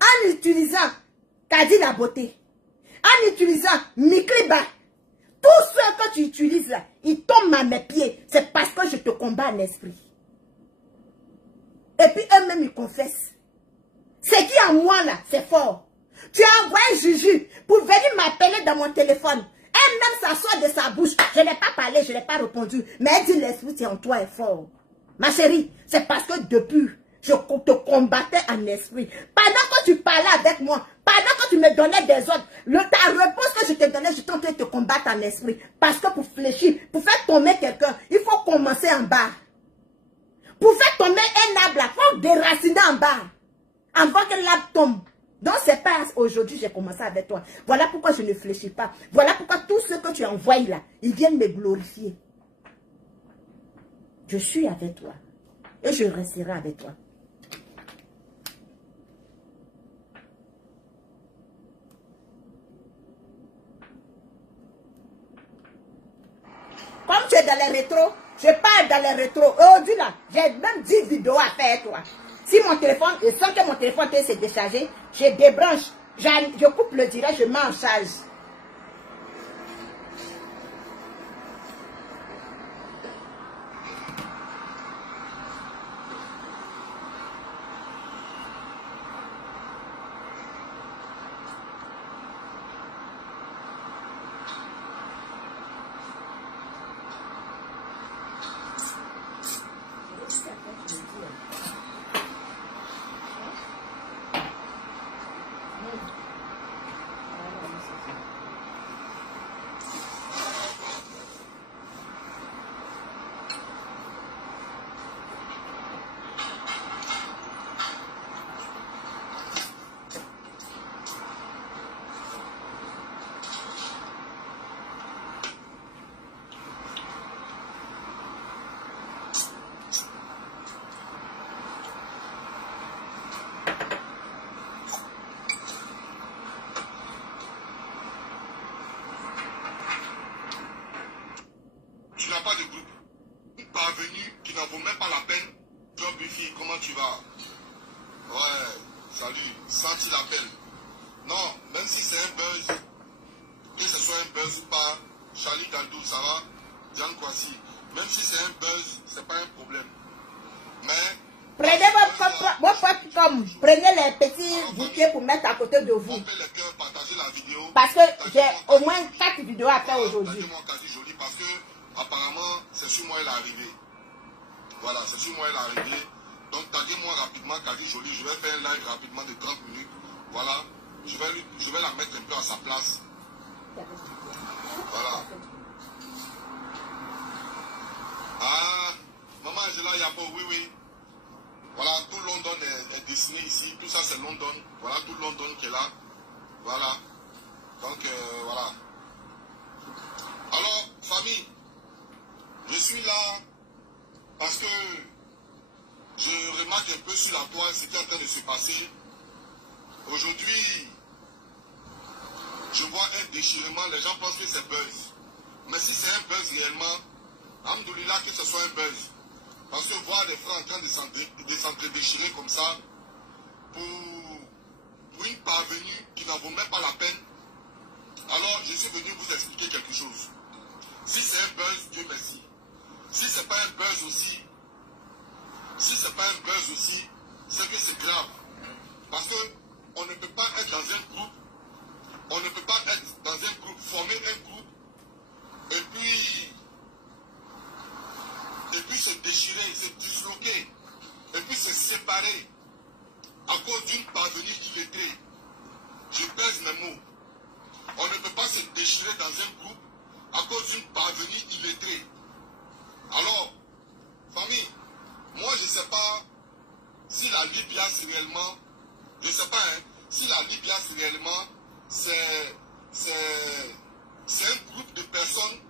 En utilisant Kadi la beauté. En utilisant Mikriba. Tout ce que tu utilises là, il tombe à mes pieds. C'est parce que je te combats en esprit. Et puis eux-mêmes ils confessent. Ce qui est en moi là, c'est fort. Tu as envoyé Juju pour venir m'appeler dans mon téléphone. Elle-même s'assoit de sa bouche. Je n'ai pas parlé, je n'ai pas répondu. Mais elle dit l'esprit qui est en toi est fort. Ma chérie, c'est parce que depuis, je te combattais en esprit. Pendant que tu parlais avec moi, pendant que tu me donnais des ordres, ta réponse que je te donnais, je tentais de te combattre en esprit. Parce que pour fléchir, pour faire tomber quelqu'un, il faut commencer en bas. Pour faire tomber un arbre, il faut déraciner en bas. Avant que l'arbre tombe. Donc c'est pas aujourd'hui j'ai commencé avec toi. Voilà pourquoi je ne fléchis pas. Voilà pourquoi tout ce que tu envoies là, ils viennent me glorifier. Je suis avec toi. Et je resterai avec toi. Comme tu es dans les rétros, je parle dans les rétros. Aujourd'hui là, j'ai même 10 vidéos à faire toi. Si mon téléphone, je sens que mon téléphone s'est déchargé, je débranche, je coupe le direct, je mets en charge. Pas de groupe. Une parvenue qui n'en vaut même pas la peine. Job Bifi, comment tu vas? Ouais, salut, senti l'appel. Non, même si c'est un buzz, que ce soit un buzz ou pas, Charlie Galdou, ça va? Diane Kwasi, même si c'est un buzz, c'est pas un problème. Mais prenez vos popcorn, prenez les petits bouquets pour mettre à côté de vous. rompez les cœurs, partagez la vidéo. Parce que j'ai au moins 4 vidéos à faire aujourd'hui. Parce que sur moi elle est arrivée. Voilà, c'est sur moi elle est arrivée. Donc taguez-moi rapidement, Kadi Jolie. Je vais faire un live rapidement de 30 minutes. Voilà. Je vais la mettre un peu à sa place. Voilà. Ah, maman Angela, il y a pas, oui, oui. Voilà, tout London est dessiné ici. Tout ça, c'est London. Voilà, tout London qui est là. Voilà. Donc, voilà. Alors, famille, je suis là parce que je remarque un peu sur la toile ce qui est en train de se passer. Aujourd'hui, je vois un déchirement. Les gens pensent que c'est buzz. Mais si c'est un buzz réellement, alhamdoulilah que ce soit un buzz. Parce que voir des frères en train de s'entre-déchirer comme ça, pour une parvenue qui n'en vaut même pas la peine, alors je suis venu vous expliquer quelque chose. Si c'est un buzz, Dieu merci. Si c'est pas un buzz aussi, c'est que c'est grave. Parce que on ne peut pas être dans un groupe, former un groupe, et puis se déchirer, se disloquer, et puis se séparer à cause d'une parvenue illettrée. Je pèse mes mots. On ne peut pas se déchirer dans un groupe à cause d'une parvenue illettrée. Alors, famille, moi je ne sais pas si la Libya c'est réellement, je ne sais pas, hein, si la Libya c'est réellement, c'est un groupe de personnes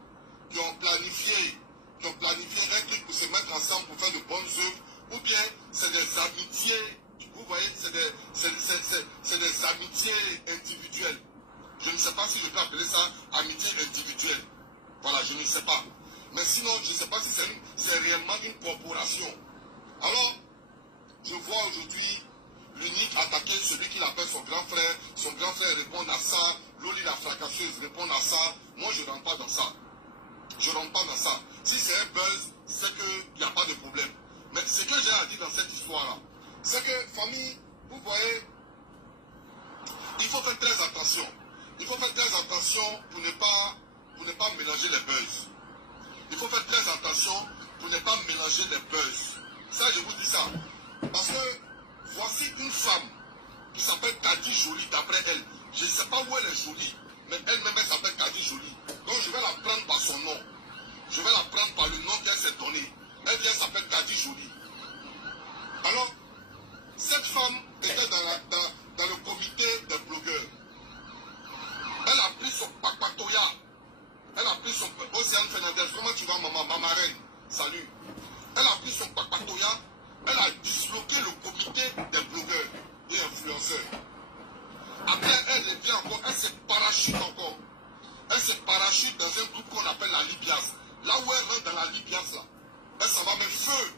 qui ont planifié un truc pour se mettre ensemble pour faire de bonnes œuvres, ou bien c'est des amitiés, vous voyez, c'est des amitiés individuelles. Je ne sais pas si je peux appeler ça amitié individuelle. Voilà, je ne sais pas. Mais sinon, je ne sais pas si c'est réellement une corporation. Alors, je vois aujourd'hui l'unique attaquer celui qui l'appelle son grand frère. Son grand frère répond à ça. Loli la fracasseuse répond à ça. Moi, je ne rentre pas dans ça. Je ne rentre pas dans ça. Si c'est un buzz, c'est qu'il n'y a pas de problème. Mais ce que j'ai à dire dans cette histoire-là, c'est que, famille, vous voyez, il faut faire très attention. Il faut faire très attention pour ne pas mélanger les buzz. Il faut faire très attention pour ne pas mélanger les buzz. Ça, je vous dis ça. Parce que voici une femme qui s'appelle Kadi Jolie, d'après elle. Je ne sais pas où elle est jolie, mais elle-même, elle s'appelle Kadi Jolie. Donc, je vais la prendre par son nom. Je vais la prendre par le nom qu'elle s'est donné. Elle s'appelle Kadi Jolie. Alors, cette femme était dans le comité des blogueurs. Elle a pris son papatoya. Elle a pris son Océane Fernandez. Comment tu vas, maman? Ma marraine. Salut. Elle a pris son papatoya. Elle a disloqué le comité des blogueurs et influenceurs. Après, elle revient encore. Elle se parachute encore. Elle se parachute dans un groupe qu'on appelle la Libias. Là où elle rentre dans la Libias, là, elle s'en va mettre feu.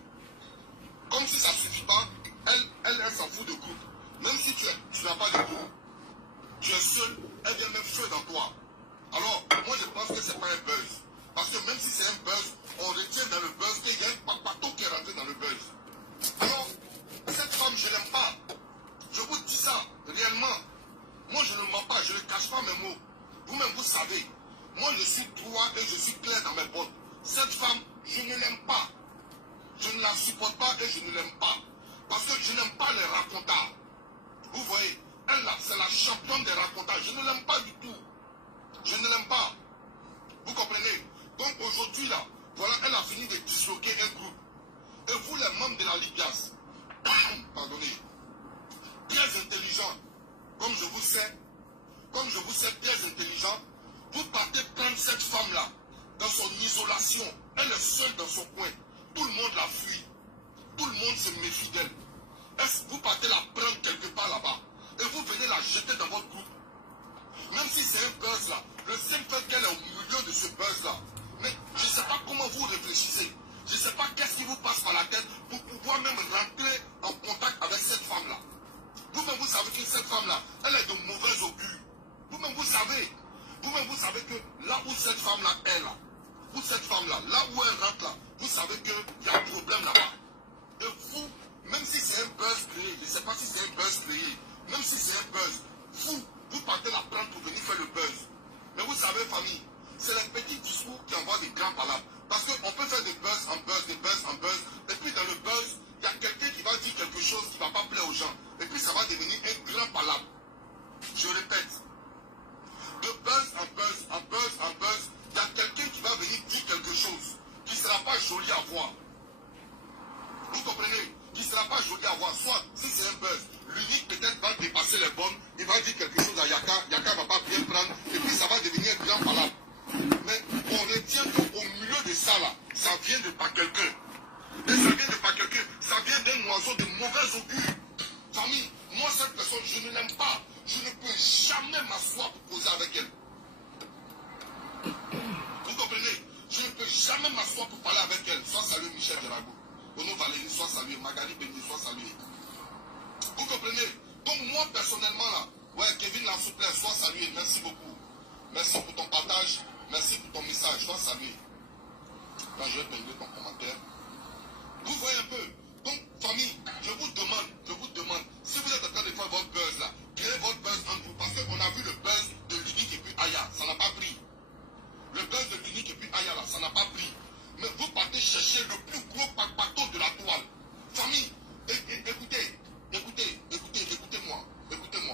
Comme si ça ne suffit pas, elle s'en fout de groupe. Même si tu n'as pas de groupe, tu es seul, elle vient mettre feu dans toi. Alors, moi je pense que ce n'est pas un buzz. Parce que même si c'est un buzz, on retient dans le buzz qu'il y a un papato qui est rentré dans le buzz. Alors, cette femme, je ne l'aime pas. Je vous dis ça, réellement. Moi, je ne mens pas, je ne cache pas mes mots. Vous-même, vous savez. Moi, je suis droit et je suis clair dans mes bottes. Cette femme, je ne l'aime pas. Je ne la supporte pas et je ne l'aime pas. Parce que je n'aime pas les racontards. Vous voyez, elle là, c'est la championne des racontards. Je ne l'aime pas du tout. Je ne l'aime pas. Vous comprenez? Donc aujourd'hui là, voilà, elle a fini de disloquer un groupe. Et vous les membres de la Libias, pardonnez, très intelligents, comme je vous sais très intelligent, vous partez prendre cette femme-là dans son isolation. Elle est seule dans son coin. Tout le monde la fuit. Tout le monde se méfie d'elle. Vous partez la prendre quelque part là-bas et vous venez la jeter dans votre groupe. Même si c'est un buzz là, le seul fait qu'elle est au milieu de ce buzz là, mais je ne sais pas comment vous réfléchissez. Je ne sais pas qu'est-ce qui vous passe par la tête pour pouvoir même rentrer en contact avec cette femme-là. Vous-même, vous savez que cette femme-là, elle est de mauvais augure. Vous-même, vous savez que là où cette femme-là est là, où cette femme-là, là où elle rentre là, vous savez qu'il y a un problème là-bas. Et vous, même si c'est un buzz créé, je ne sais pas si c'est un buzz créé, même si c'est un buzz, vous partez la prendre pour venir faire le buzz. Mais vous savez, famille, c'est les petits discours qui envoient des grands palabres. Parce qu'on peut faire des ça vient de pas quelqu'un. Et ça vient de pas quelqu'un, ça vient d'un oiseau de mauvais augure. Famille, moi cette personne, je ne l'aime pas. Je ne peux jamais m'asseoir pour causer avec elle. Vous comprenez? Je ne peux jamais m'asseoir pour parler avec elle. Soit salué Michel Delago. Ono Valérie, soit salué. Magali Béni, soit salué. Vous comprenez? Donc moi personnellement là, ouais, Kevin la souplesse, soit salué. Merci beaucoup. Merci pour ton partage. Merci pour ton message. Soit salué. Là, je vais peindre ton commentaire. Vous voyez un peu? Donc, famille, je vous demande, si vous êtes en train de faire votre buzz là, créez votre buzz entre vous. Parce qu'on a vu le buzz de l'unique et puis Aya, ça n'a pas pris. Le buzz de l'unique et puis Aya là, ça n'a pas pris. Mais vous partez chercher le plus gros bateau de la toile. Famille, écoutez-moi.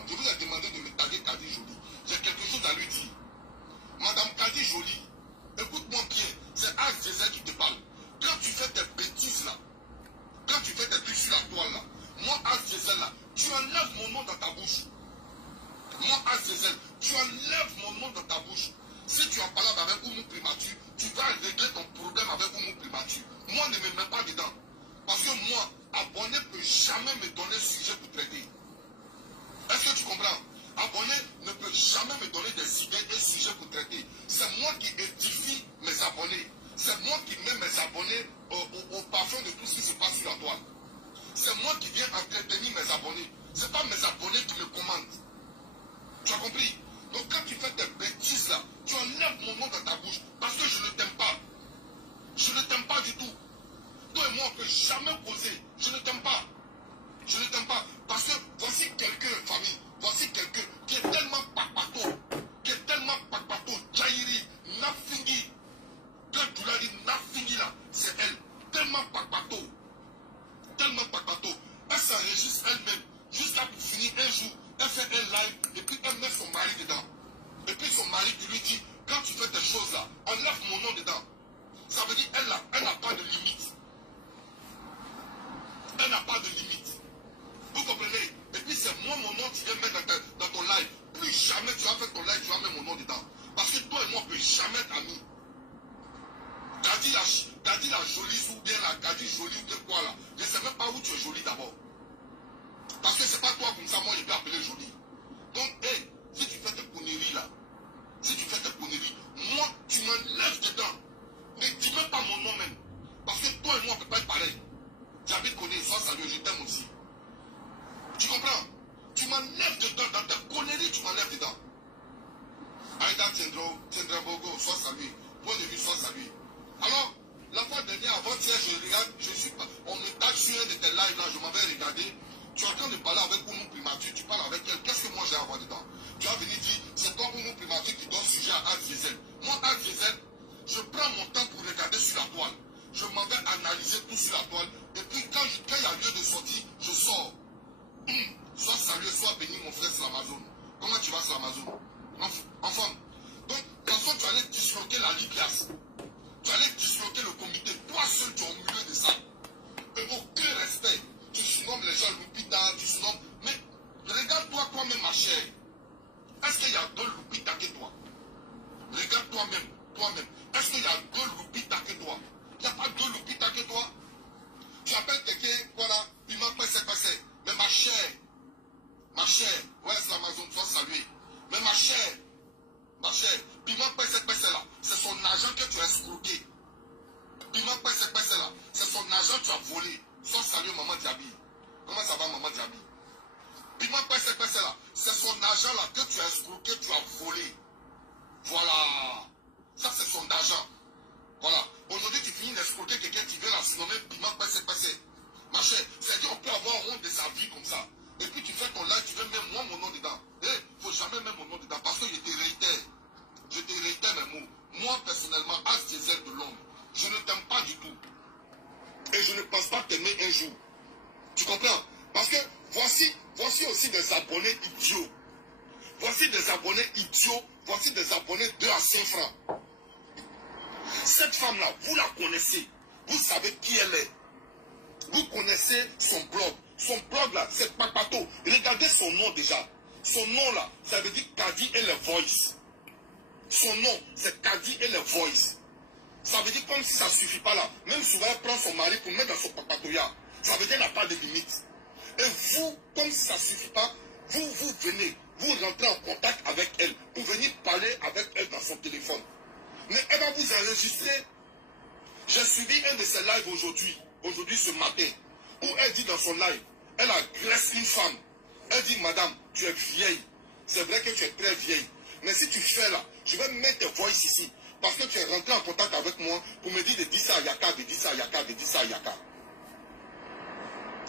Je vous ai demandé de me taguer Kadi Jolie. J'ai quelque chose à lui dire. Madame Kadi Jolie, écoute-moi bien, c'est Axe Diesel qui te parle. Quand tu fais des bêtises là, quand tu fais des trucs sur la toile là, moi Axe Diesel là, tu enlèves mon nom dans ta bouche. Moi Axe Diesel, tu enlèves mon nom dans ta bouche. Si tu en parles avec Oumou Primature, tu vas régler ton problème avec Oumou Primature. Moi ne me mets pas dedans. Parce que moi, abonné ne peut jamais me donner sujet pour traiter. Est-ce que tu comprends? Abonné ne peut jamais me donner des idées et sujets pour traiter. C'est moi qui édifie mes abonnés. C'est moi qui mets mes abonnés au parfum de tout ce qui se passe sur la toile. C'est moi qui viens entretenir mes abonnés. Ce n'est pas mes abonnés qui me commandent. Tu as compris? Donc quand tu fais tes bêtises là, tu enlèves mon nom dans ta bouche parce que je ne t'aime pas. Je ne t'aime pas du tout. Toi et moi, on ne peut jamais causer. Je ne t'aime pas. Je ne t'aime pas. Parce que voici quelqu'un, famille, voici quelqu'un qui est tellement papato, Jairi, Nafingi. Quand tu l'as dit Nafingi là, c'est elle. Tellement papato. Elle s'enregistre elle-même. Jusqu'à pour finir un jour, elle fait un live et puis elle met son mari dedans. Et puis son mari qui lui dit, quand tu fais des choses là, enlève mon nom dedans. Ça veut dire elle n'a pas de limite. Elle n'a pas de limite. Vous comprenez? Et puis c'est moi mon nom tu viens mettre dans ton live. Plus jamais tu vas faire ton live, tu vas mettre mon nom dedans. Parce que toi et moi on ne peut jamais être amis. T'as dit la jolie ou bien la Kadi jolie ou bien quoi là. Je ne sais même pas où tu es jolie d'abord. Parce que c'est pas toi comme ça, moi je peux appeler jolie. Donc, hey, si tu fais tes conneries là, moi tu m'enlèves dedans. Ne dis même pas mon nom même. Parce que toi et moi on ne peut pas être pareil. J'habite connu, soit salut, je t'aime aussi. Tu comprends? Tu m'enlèves dedans, dans tes conneries, tu m'enlèves dedans. Aïda Tiendra Bogo, soit salué. Point de vue, soit salué. Alors, la fois dernière, avant-hier, je regarde, on me tâche sur un de tes lives là, je m'avais regardé. Tu es en train de parler avec Oumou Primature, tu parles avec elle, qu'est-ce que moi j'ai à voir dedans? Tu vas venir dire, c'est toi Oumou Primature qui donne sujet à Axe Diesel. Moi, Axe Diesel, je prends mon temps pour regarder sur la toile. Je m'en vais analyser tout sur la toile. Et puis quand il y a lieu de sortie, je sors. Sois salué, sois béni, mon frère, c'est l'Amazon. Comment tu vas sur l'Amazon? Enfin. Donc, de toute façon, tu allais disloquer la Libias. Tu allais disloquer le comité. Toi seul, tu es au milieu de ça. Et aucun respect. Tu surnommes les gens Lupita, tu surnommes. Mais regarde-toi toi-même, ma chère. Est-ce qu'il y a deux Lupita que toi? Regarde toi-même. Est-ce qu'il y a deux Lupita que toi? Il n'y a pas deux Lupita que toi. Tu appelles quelqu'un, voilà, il m'a passé. Mais ma chère, ouais, c'est l'Amazon, tu vas saluer. Mais ma chère, piment passé là, c'est son argent que tu as escroqué. Piment passé là, c'est son argent que tu as volé. Sois salué, maman Diaby. Comment ça va, maman Diaby? Piment passé là, c'est son argent là que tu as escroqué, tu as volé. Voilà. Ça, c'est son argent. Voilà. Aujourd'hui, tu finis d'escroquer quelqu'un qui vient la surnommer piment passé. Ma chère, c'est-à-dire qu'on peut avoir honte de sa vie comme ça. Et puis tu fais ton live, tu veux mettre moi mon nom dedans. Il ne faut jamais mettre mon nom dedans parce que je te réitère mes mots. Moi, personnellement, Axe Diesel de Londres, je ne t'aime pas du tout. Et je ne pense pas t'aimer un jour. Tu comprends? Parce que voici aussi des abonnés idiots. Voici des abonnés 2 à 5 francs. Cette femme-là, vous la connaissez. Vous savez qui elle est. Vous connaissez son blog. Son blog là, c'est Papato. Regardez son nom déjà. Son nom là, ça veut dire Kadi et le Voice. Son nom, c'est Kadi et le Voice. Ça veut dire comme si ça ne suffit pas là. Même souvent, elle prend son mari pour mettre dans son papatoya. Ça veut dire qu'elle n'a pas de limite. Et vous, comme si ça ne suffit pas, vous venez, vous rentrez en contact avec elle, pour venir parler avec elle dans son téléphone. Mais elle va vous enregistrer. J'ai suivi un de ses lives aujourd'hui ce matin, où elle dit dans son live, elle agresse une femme. Elle dit, madame, tu es vieille. C'est vrai que tu es très vieille. Mais si tu fais là, je vais mettre tes voix ici. Parce que tu es rentré en contact avec moi pour me dire de dire ça à Yaka, de dire ça à Yaka, de dire ça à Yaka.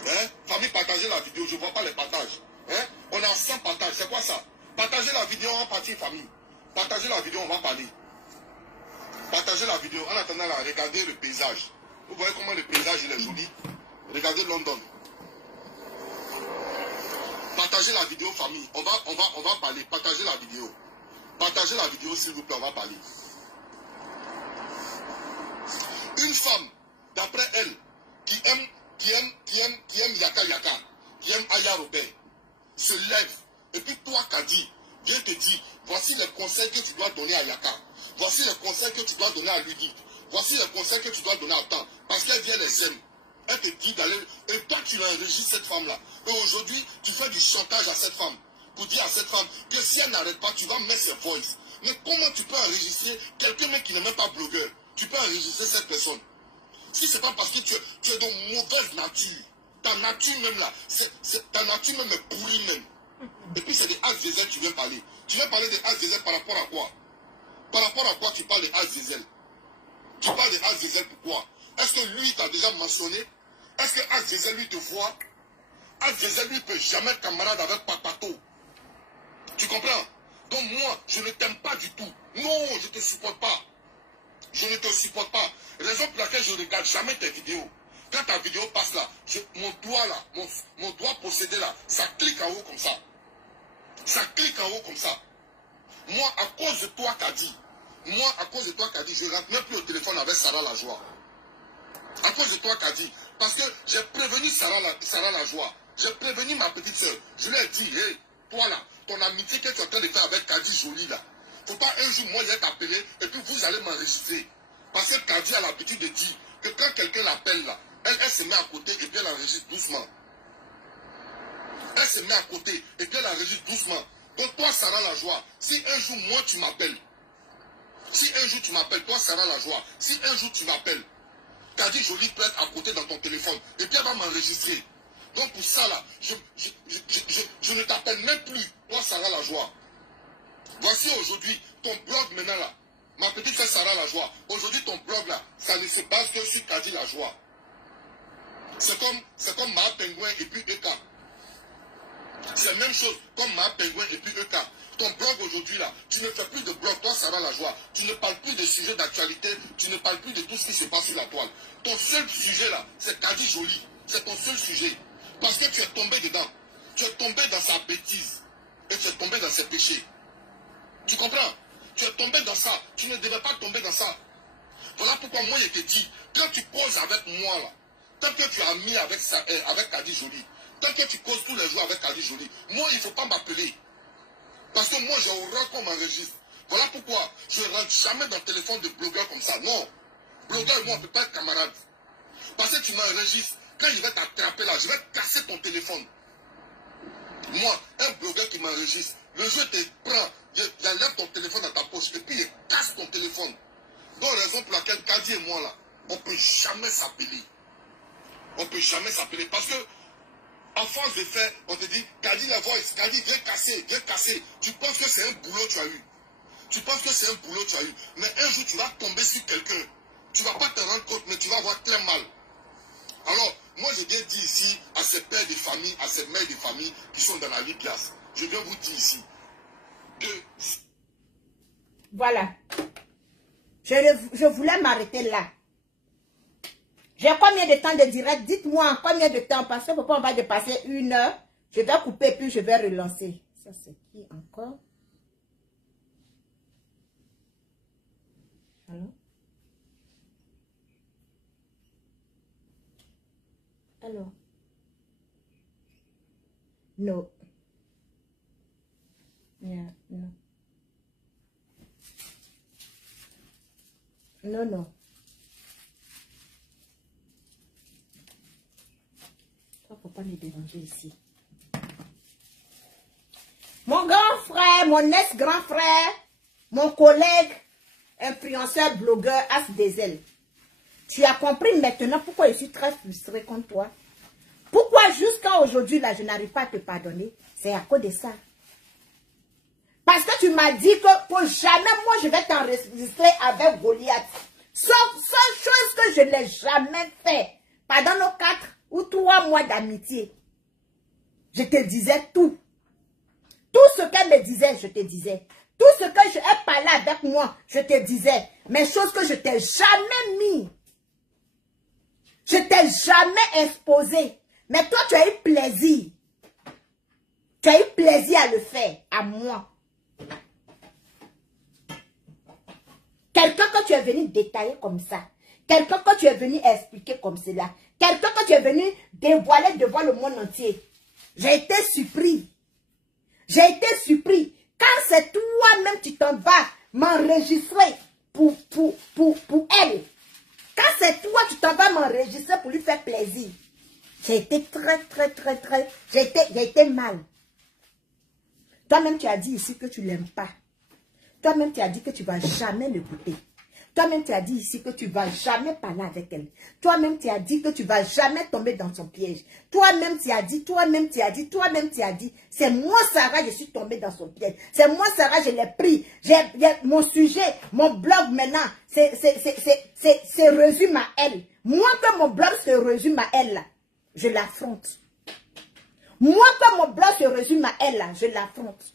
Hein? Famille, partagez la vidéo, je ne vois pas les partages. Hein? On est en 100 partages, c'est quoi ça? Partagez la vidéo, on va partir famille. Partagez la vidéo, on va parler. Partagez la vidéo. En attendant là, regardez le paysage. Vous voyez comment le paysage il est joli? Regardez London. Partagez la vidéo famille. On va parler. Partagez la vidéo. Partagez la vidéo s'il vous plaît, on va parler. Une femme, d'après elle, qui aime Yaka Yaka, qui aime Aya Robert, se lève, et puis toi Kadi, vient te dire, voici les conseils que tu dois donner à Yaka, voici les conseils que tu dois donner à Ludwig, voici les conseils que tu dois donner à Temps, parce qu'elle vient les aime. Elle te dit d'aller, et toi tu l'enregistres cette femme-là. Et aujourd'hui, tu fais du chantage à cette femme, pour dire à cette femme que si elle n'arrête pas, tu vas mettre ses voices. Mais comment tu peux enregistrer quelqu'un même qui n'est même pas blogueur? Tu peux enregistrer cette personne. Si ce n'est pas parce que tu es de mauvaise nature, ta nature même là, ta nature même est pourrie même. Et puis c'est des Azazel tu viens parler. Tu viens parler des Azazel par rapport à quoi? Par rapport à quoi tu parles des Azazel? Tu parles des Azazel pourquoi? Est-ce que lui t'a déjà mentionné? Est-ce que Azazel lui te voit? Azazel lui peut jamais être camarade avec Papato. Tu comprends? Donc moi, je ne t'aime pas du tout. Non, je ne te supporte pas. Je ne te supporte pas. Raison pour laquelle je ne regarde jamais tes vidéos. Quand ta vidéo passe là, mon doigt là, mon doigt possédé là, ça clique en haut comme ça. Ça clique en haut comme ça. Moi, à cause de toi, Kadi, je ne rentre même plus au téléphone avec Sarah Lajoie. À cause de toi, Kadi. Parce que j'ai prévenu Sarah Lajoie. J'ai prévenu ma petite soeur. Je lui ai dit, hey, toi là, ton amitié que tu es en train de faire avec Kadi Jolie là, faut pas un jour, moi, je vais t'appeler et puis vous allez m'enregistrer. Parce que Kadi a l'habitude de dire que quand quelqu'un l'appelle là, elle se met à côté et puis elle enregistre doucement. Elle se met à côté et puis elle enregistre doucement. Donc toi, Sarah Lajoie, si un jour, moi, tu m'appelles, toi, Sarah Lajoie, si un jour tu m'appelles, Kadi Jolie peut être à côté dans ton téléphone et puis elle va m'enregistrer. Donc pour ça là, je ne t'appelle même plus, toi, Sarah Lajoie. Voici aujourd'hui ton blog maintenant là. Ma petite fille Sarah Lajoie. Aujourd'hui ton blog là, ça ne se base que sur Kadi Lajoie. C'est comme Ma Pingouin et puis Eka. C'est la même chose comme Ma Pingouin et puis Eka. Ton blog aujourd'hui là, tu ne fais plus de blog, toi Sarah Lajoie. Tu ne parles plus de sujets d'actualité, tu ne parles plus de tout ce qui se passe sur la toile. Ton seul sujet là, c'est Kadi Jolie. C'est ton seul sujet. Parce que tu es tombé dedans. Tu es tombé dans sa bêtise. Et tu es tombé dans ses péchés. Tu comprends? Tu es tombé dans ça. Tu ne devais pas tomber dans ça. Voilà pourquoi moi je te dis, quand tu causes avec moi là, tant que tu as mis avec Kadi Jolie, tant que tu causes tous les jours avec Kadi Jolie, moi il ne faut pas m'appeler. Parce que moi j'ai horreur qu'on m'enregistre. Voilà pourquoi je ne rentre jamais dans le téléphone de blogueur comme ça. Non. Blogueur et moi on ne peut pas être camarades. Parce que tu m'enregistres. Quand je vais t'attraper là, je vais casser ton téléphone. Moi, un blogueur qui m'enregistre, le jeu te prend, j'enlève ton téléphone dans ta poche et puis il casse ton téléphone. Donc, raison pour laquelle Kadi et moi là, on ne peut jamais s'appeler. On ne peut jamais s'appeler parce que, à force de faire, on te dit, Kadi la voice, Kadi, viens casser, viens casser. Tu penses que c'est un boulot que tu as eu. Tu penses que c'est un boulot que tu as eu. Mais un jour, tu vas tomber sur quelqu'un. Tu ne vas pas te rendre compte, mais tu vas avoir très mal. Alors, moi je viens dire ici à ces pères de famille, à ces mères de famille qui sont dans la vie classe, je viens vous dire ici que... Voilà. Je voulais m'arrêter là. J'ai combien de temps de direct? Dites-moi combien de temps, parce que pourquoi on va dépasser 1 heure. Je vais couper puis je vais relancer. Ça c'est qui encore? Allô? Allô? No. Yeah, no. No, no. faut pas me déranger ici. Mon grand frère, mon ex-grand frère, mon collègue, influenceur, blogueur, as des ailes. Tu as compris maintenant pourquoi je suis très frustrée contre toi. Pourquoi jusqu'à aujourd'hui, là, je n'arrive pas à te pardonner. C'est à cause de ça. Parce que tu m'as dit que pour jamais, moi, je vais t'enregistrer avec Goliath. Sauf chose que je n'ai jamais fait. Pendant nos 4 ou 3 mois d'amitié. Je te disais tout. Tout ce qu'elle me disait, je te disais. Tout ce que je ai parlé avec moi, je te disais. Mais choses que je t'ai jamais mis. Je t'ai jamais exposé. Mais toi, tu as eu plaisir. Tu as eu plaisir à le faire, à moi. Quelqu'un que tu es venu détailler comme ça. Quelqu'un que tu es venu expliquer comme cela. Quelqu'un que tu es venu dévoiler devant le monde entier. J'ai été surpris. J'ai été surpris. Quand c'est toi-même qui t'en vas m'enregistrer pour elle. Quand c'est toi qui t'en vas m'enregistrer pour lui faire plaisir. J'ai été très, j'ai été mal. Toi-même, tu as dit ici que tu ne l'aimes pas. Toi-même, tu as dit que tu ne vas jamais l'écouter. Toi-même, tu as dit ici que tu ne vas jamais parler avec elle. Toi-même, tu as dit que tu ne vas jamais tomber dans son piège. Toi-même, tu as dit, c'est moi, Sarah, je suis tombée dans son piège. C'est moi, Sarah, je l'ai pris. Mon sujet, mon blog maintenant, c'est résume à elle. Moi, que mon blog se résume à elle, là, je l'affronte. Moi, que mon blog se résume à elle, là, je l'affronte.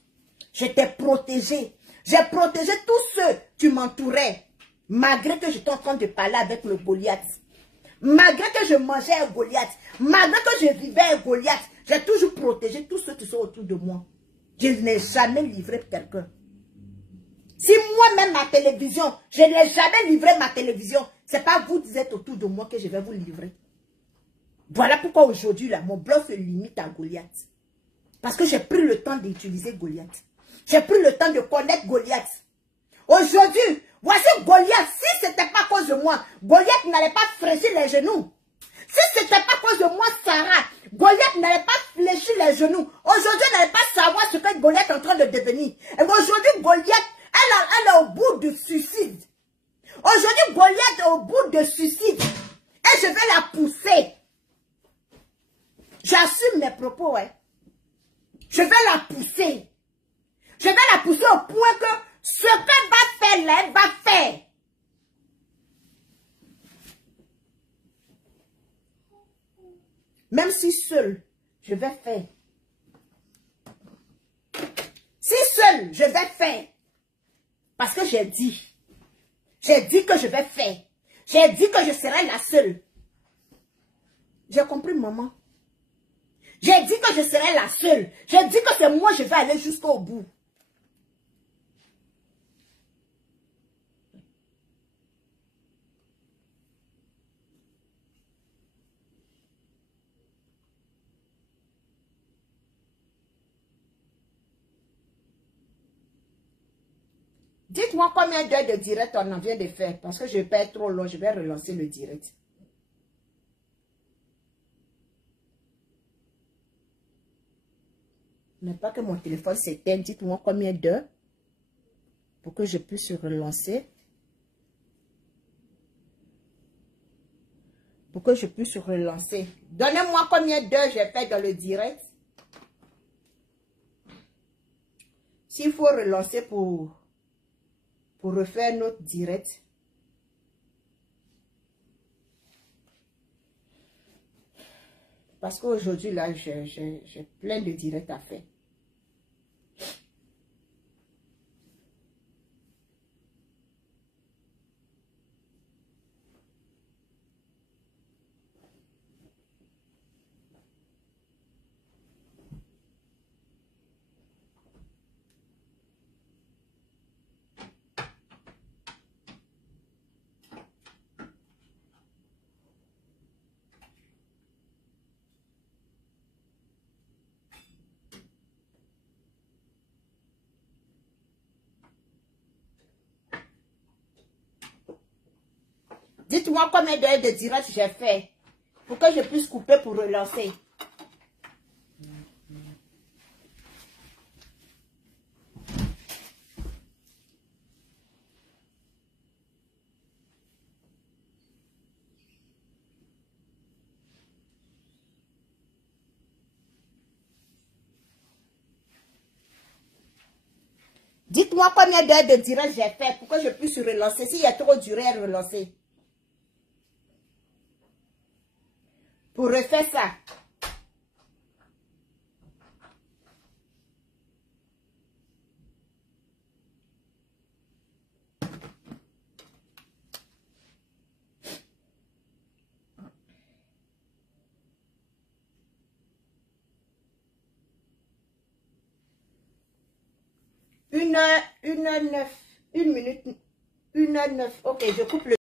Je t'ai protégé. J'ai protégé tous ceux qui m'entouraient. Malgré que j'étais en train de parler avec le Goliath. Malgré que je mangeais un Goliath. Malgré que je vivais un Goliath. J'ai toujours protégé tous ceux qui sont autour de moi. Je n'ai jamais livré quelqu'un. Si moi-même ma télévision, je n'ai jamais livré ma télévision. Ce n'est pas vous qui êtes autour de moi que je vais vous livrer. Voilà pourquoi aujourd'hui, là, mon blog se limite à Goliath. Parce que j'ai pris le temps d'utiliser Goliath. J'ai pris le temps de connaître Goliath. Aujourd'hui, voici Goliath. Si ce n'était pas à cause de moi, Goliath n'allait pas fléchir les genoux. Si ce n'était pas à cause de moi, Sarah, Goliath n'allait pas fléchir les genoux. Aujourd'hui, elle n'allait pas savoir ce que Goliath est en train de devenir. Et aujourd'hui, Goliath, elle est au bout du suicide. Aujourd'hui, Goliath est au bout de suicide. Et je vais la pousser. J'assume mes propos, ouais. Je vais la pousser. Je vais la pousser au point que ce qu'elle va faire là, elle va faire. Même si seule, je vais faire. Si seule, je vais faire. Parce que j'ai dit. J'ai dit que je vais faire. J'ai dit que je serai la seule. J'ai compris, maman. J'ai dit que je serai la seule. J'ai dit que c'est moi, je vais aller jusqu'au bout. Dites-moi combien d'heures de direct on en vient de faire. Parce que je perds trop long, je vais relancer le direct. Mais pas que mon téléphone s'éteigne. Dites-moi combien d'heures pour que je puisse relancer. Pour que je puisse relancer. Donnez-moi combien d'heures j'ai fait dans le direct. S'il faut relancer pour refaire notre direct. Parce qu'aujourd'hui, là, j'ai plein de directs à faire. Dites-moi combien d'heures de direct j'ai fait pour que je puisse couper pour relancer. Dites-moi combien d'heures de direct j'ai fait pour que je puisse relancer. S'il y a trop duré à relancer. Pour refaire ça. Une heure 9. 1 minute. 1h09. Ok, je coupe le